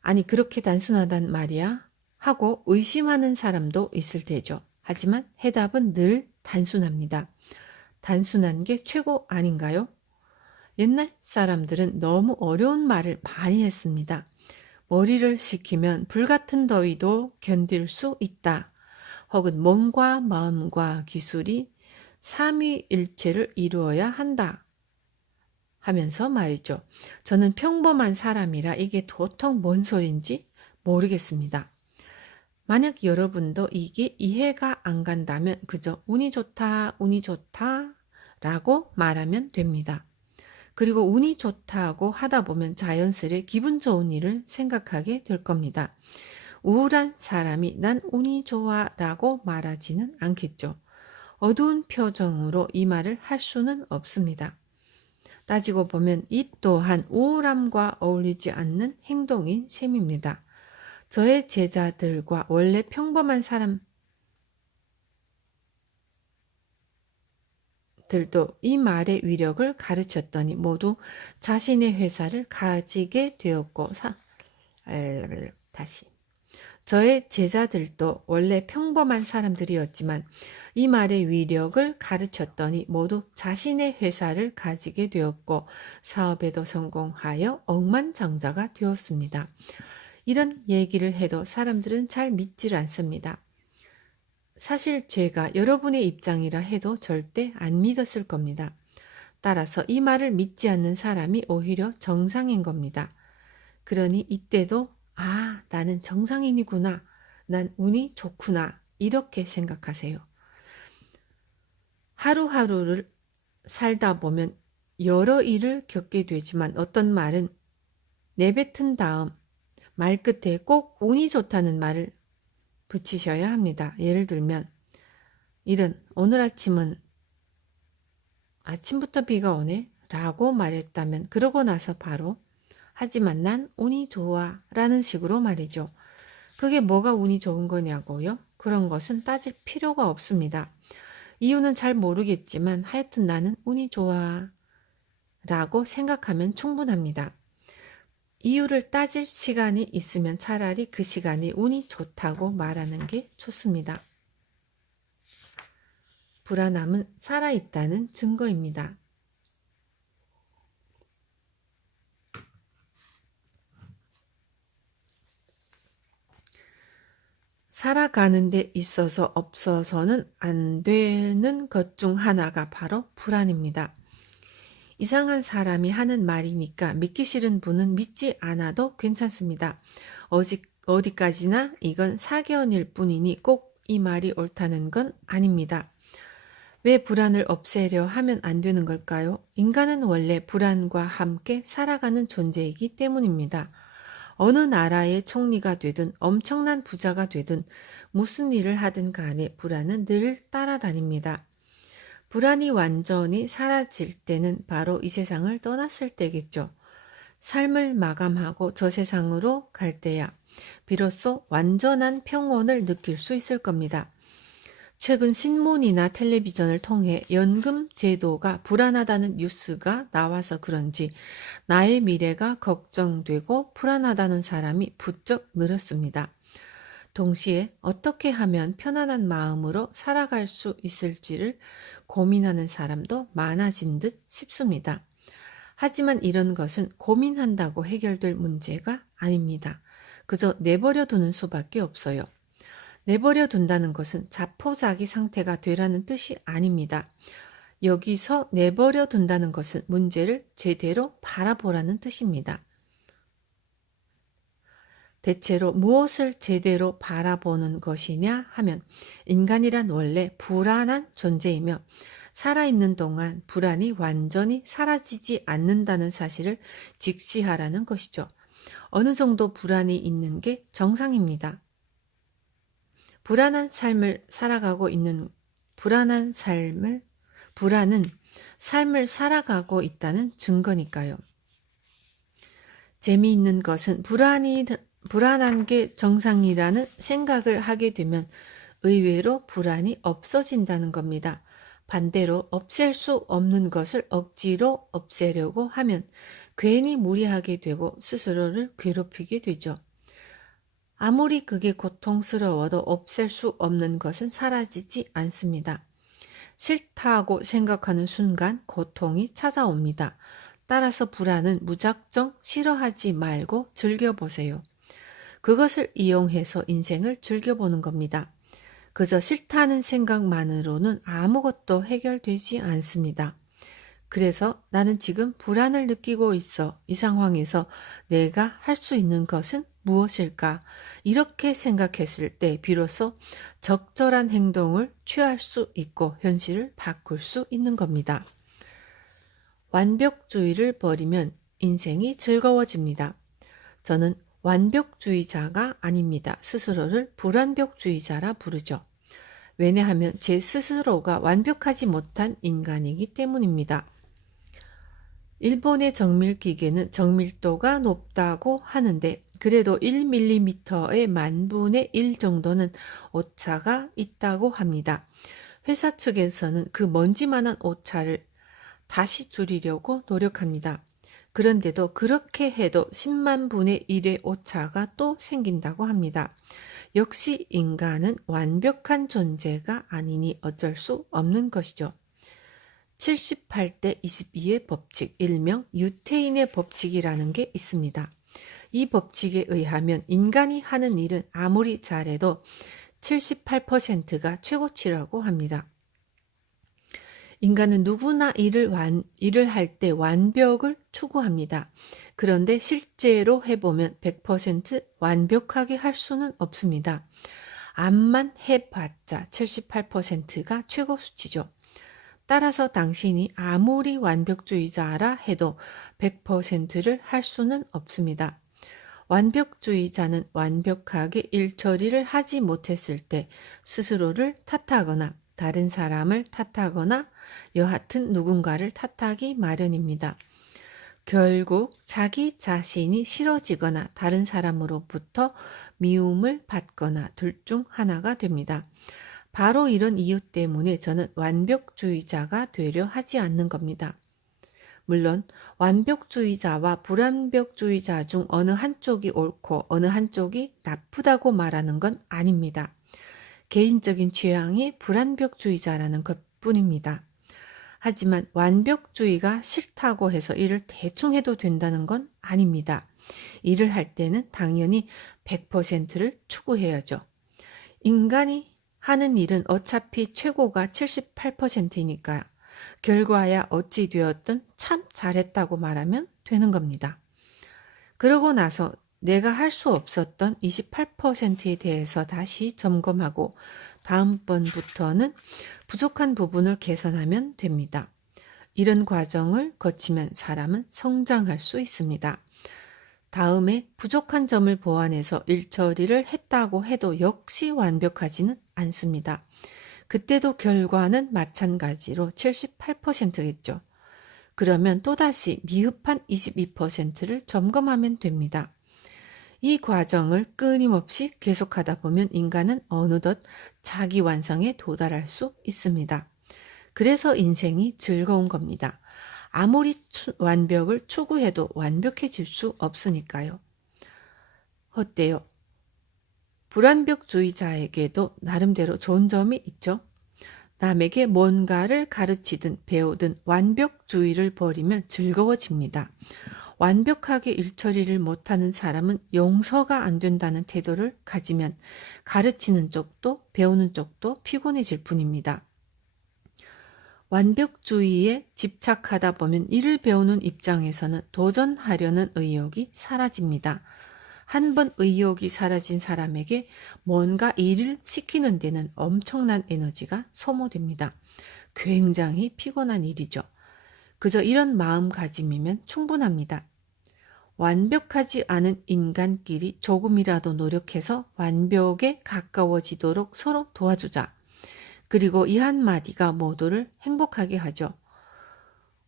아니 그렇게 단순하단 말이야? 하고 의심하는 사람도 있을 테죠. 하지만 해답은 늘 단순합니다. 단순한 게 최고 아닌가요? 옛날 사람들은 너무 어려운 말을 많이 했습니다. 머리를 식히면 불같은 더위도 견딜 수 있다. 혹은 몸과 마음과 기술이 삼위일체를 이루어야 한다. 하면서 말이죠. 저는 평범한 사람이라 이게 도통 뭔 소린지 모르겠습니다. 만약 여러분도 이게 이해가 안 간다면 그저 운이 좋다, 운이 좋다 라고 말하면 됩니다. 그리고 운이 좋다고 하다 보면 자연스레 기분 좋은 일을 생각하게 될 겁니다. 우울한 사람이 난 운이 좋아 라고 말하지는 않겠죠. 어두운 표정으로 이 말을 할 수는 없습니다. 따지고 보면 이 또한 우울함과 어울리지 않는 행동인 셈입니다. 저의 제자들과 원래 평범한 사람들도 이 말의 위력을 가르쳤더니 모두 자신의 회사를 가지게 되었고 저의 제자들도 원래 평범한 사람들이었지만 이 말의 위력을 가르쳤더니 모두 자신의 회사를 가지게 되었고 사업에도 성공하여 억만장자가 되었습니다. 이런 얘기를 해도 사람들은 잘 믿질 않습니다. 사실 제가 여러분의 입장이라 해도 절대 안 믿었을 겁니다. 따라서 이 말을 믿지 않는 사람이 오히려 정상인 겁니다. 그러니 이때도 나는 정상인이구나. 난 운이 좋구나. 이렇게 생각하세요. 하루하루를 살다 보면 여러 일을 겪게 되지만 어떤 말은 내뱉은 다음 말 끝에 꼭 운이 좋다는 말을 붙이셔야 합니다. 예를 들면 오늘 아침부터 비가 오네 라고 말했다면 그러고 나서 바로 하지만 난 운이 좋아 라는 식으로 말이죠. 그게 뭐가 운이 좋은 거냐고요? 그런 것은 따질 필요가 없습니다. 이유는 잘 모르겠지만 하여튼 나는 운이 좋아 라고 생각하면 충분합니다. 이유를 따질 시간이 있으면 차라리 그 시간이 운이 좋다고 말하는 게 좋습니다. 불안함은 살아있다는 증거입니다. 살아가는 데 있어서 없어서는 안 되는 것 중 하나가 바로 불안입니다. 이상한 사람이 하는 말이니까 믿기 싫은 분은 믿지 않아도 괜찮습니다. 어디까지나 이건 사견일 뿐이니 꼭 이 말이 옳다는 건 아닙니다. 왜 불안을 없애려 하면 안 되는 걸까요? 인간은 원래 불안과 함께 살아가는 존재이기 때문입니다. 어느 나라의 총리가 되든 엄청난 부자가 되든 무슨 일을 하든 간에 불안은 늘 따라다닙니다. 불안이 완전히 사라질 때는 바로 이 세상을 떠났을 때겠죠. 삶을 마감하고 저 세상으로 갈 때야 비로소 완전한 평온을 느낄 수 있을 겁니다. 최근 신문이나 텔레비전을 통해 연금 제도가 불안하다는 뉴스가 나와서 그런지 나의 미래가 걱정되고 불안하다는 사람이 부쩍 늘었습니다. 동시에 어떻게 하면 편안한 마음으로 살아갈 수 있을지를 고민하는 사람도 많아진 듯 싶습니다. 하지만 이런 것은 고민한다고 해결될 문제가 아닙니다. 그저 내버려 두는 수밖에 없어요. 내버려 둔다는 것은 자포자기 상태가 되라는 뜻이 아닙니다. 여기서 내버려 둔다는 것은 문제를 제대로 바라보라는 뜻입니다. 대체로 무엇을 제대로 바라보는 것이냐 하면 인간이란 원래 불안한 존재이며 살아있는 동안 불안이 완전히 사라지지 않는다는 사실을 직시하라는 것이죠. 어느 정도 불안이 있는 게 정상입니다. 불안은 삶을 살아가고 있다는 증거니까요. 재미있는 것은 불안한 게 정상이라는 생각을 하게 되면 의외로 불안이 없어진다는 겁니다. 반대로 없앨 수 없는 것을 억지로 없애려고 하면 괜히 무리하게 되고 스스로를 괴롭히게 되죠. 아무리 그게 고통스러워도 없앨 수 없는 것은 사라지지 않습니다. 싫다고 생각하는 순간 고통이 찾아옵니다. 따라서 불안은 무작정 싫어하지 말고 즐겨보세요. 그것을 이용해서 인생을 즐겨보는 겁니다. 그저 싫다는 생각만으로는 아무것도 해결되지 않습니다. 그래서 나는 지금 불안을 느끼고 있어. 이 상황에서 내가 할 수 있는 것은 무엇일까? 이렇게 생각했을 때 비로소 적절한 행동을 취할 수 있고 현실을 바꿀 수 있는 겁니다. 완벽주의를 버리면 인생이 즐거워집니다. 저는 완벽주의자가 아닙니다. 스스로를 불완벽주의자라 부르죠. 왜냐하면 제 스스로가 완벽하지 못한 인간이기 때문입니다. 일본의 정밀기계는 정밀도가 높다고 하는데 그래도 1mm의 만분의 1 정도는 오차가 있다고 합니다. 회사 측에서는 그 먼지만한 오차를 다시 줄이려고 노력합니다. 그런데도 그렇게 해도 10만 분의 1의 오차가 또 생긴다고 합니다. 역시 인간은 완벽한 존재가 아니니 어쩔 수 없는 것이죠. 78대 22의 법칙, 일명 유태인의 법칙이라는 게 있습니다. 이 법칙에 의하면 인간이 하는 일은 아무리 잘해도 78%가 최고치라고 합니다. 인간은 누구나 일을 할 때 완벽을 추구합니다. 그런데 실제로 해보면 100% 완벽하게 할 수는 없습니다. 암만 해봤자 78%가 최고 수치죠. 따라서 당신이 아무리 완벽주의자라 해도 100%를 할 수는 없습니다. 완벽주의자는 완벽하게 일 처리를 하지 못했을 때 스스로를 탓하거나 다른 사람을 탓하거나 여하튼 누군가를 탓하기 마련입니다. 결국 자기 자신이 싫어지거나 다른 사람으로부터 미움을 받거나 둘 중 하나가 됩니다. 바로 이런 이유 때문에 저는 완벽주의자가 되려 하지 않는 겁니다. 물론 완벽주의자와 불완벽주의자 중 어느 한쪽이 옳고 어느 한쪽이 나쁘다고 말하는 건 아닙니다. 개인적인 취향이 불완벽주의자라는 것뿐입니다. 하지만 완벽주의가 싫다고 해서 일을 대충 해도 된다는 건 아닙니다. 일을 할 때는 당연히 100%를 추구해야죠. 인간이 하는 일은 어차피 최고가 78%니까 결과야 어찌 되었든 참 잘했다고 말하면 되는 겁니다. 그러고 나서 내가 할 수 없었던 28%에 대해서 다시 점검하고 다음번부터는 부족한 부분을 개선하면 됩니다. 이런 과정을 거치면 사람은 성장할 수 있습니다. 다음에 부족한 점을 보완해서 일 처리를 했다고 해도 역시 완벽하지는 않습니다. 그때도 결과는 마찬가지로 78%겠죠. 그러면 또다시 미흡한 22%를 점검하면 됩니다. 이 과정을 끊임없이 계속하다 보면 인간은 어느덧 자기 완성에 도달할 수 있습니다. 그래서 인생이 즐거운 겁니다. 아무리 완벽을 추구해도 완벽해질 수 없으니까요. 어때요? 불완벽주의자에게도 나름대로 좋은 점이 있죠. 남에게 뭔가를 가르치든 배우든 완벽주의를 버리면 즐거워집니다. 완벽하게 일처리를 못하는 사람은 용서가 안 된다는 태도를 가지면 가르치는 쪽도 배우는 쪽도 피곤해질 뿐입니다. 완벽주의에 집착하다 보면 일을 배우는 입장에서는 도전하려는 의욕이 사라집니다. 한번 의욕이 사라진 사람에게 뭔가 일을 시키는 데는 엄청난 에너지가 소모됩니다. 굉장히 피곤한 일이죠. 그저 이런 마음가짐이면 충분합니다. 완벽하지 않은 인간끼리 조금이라도 노력해서 완벽에 가까워지도록 서로 도와주자. 그리고 이 한마디가 모두를 행복하게 하죠.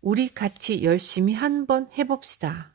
우리 같이 열심히 한번 해봅시다.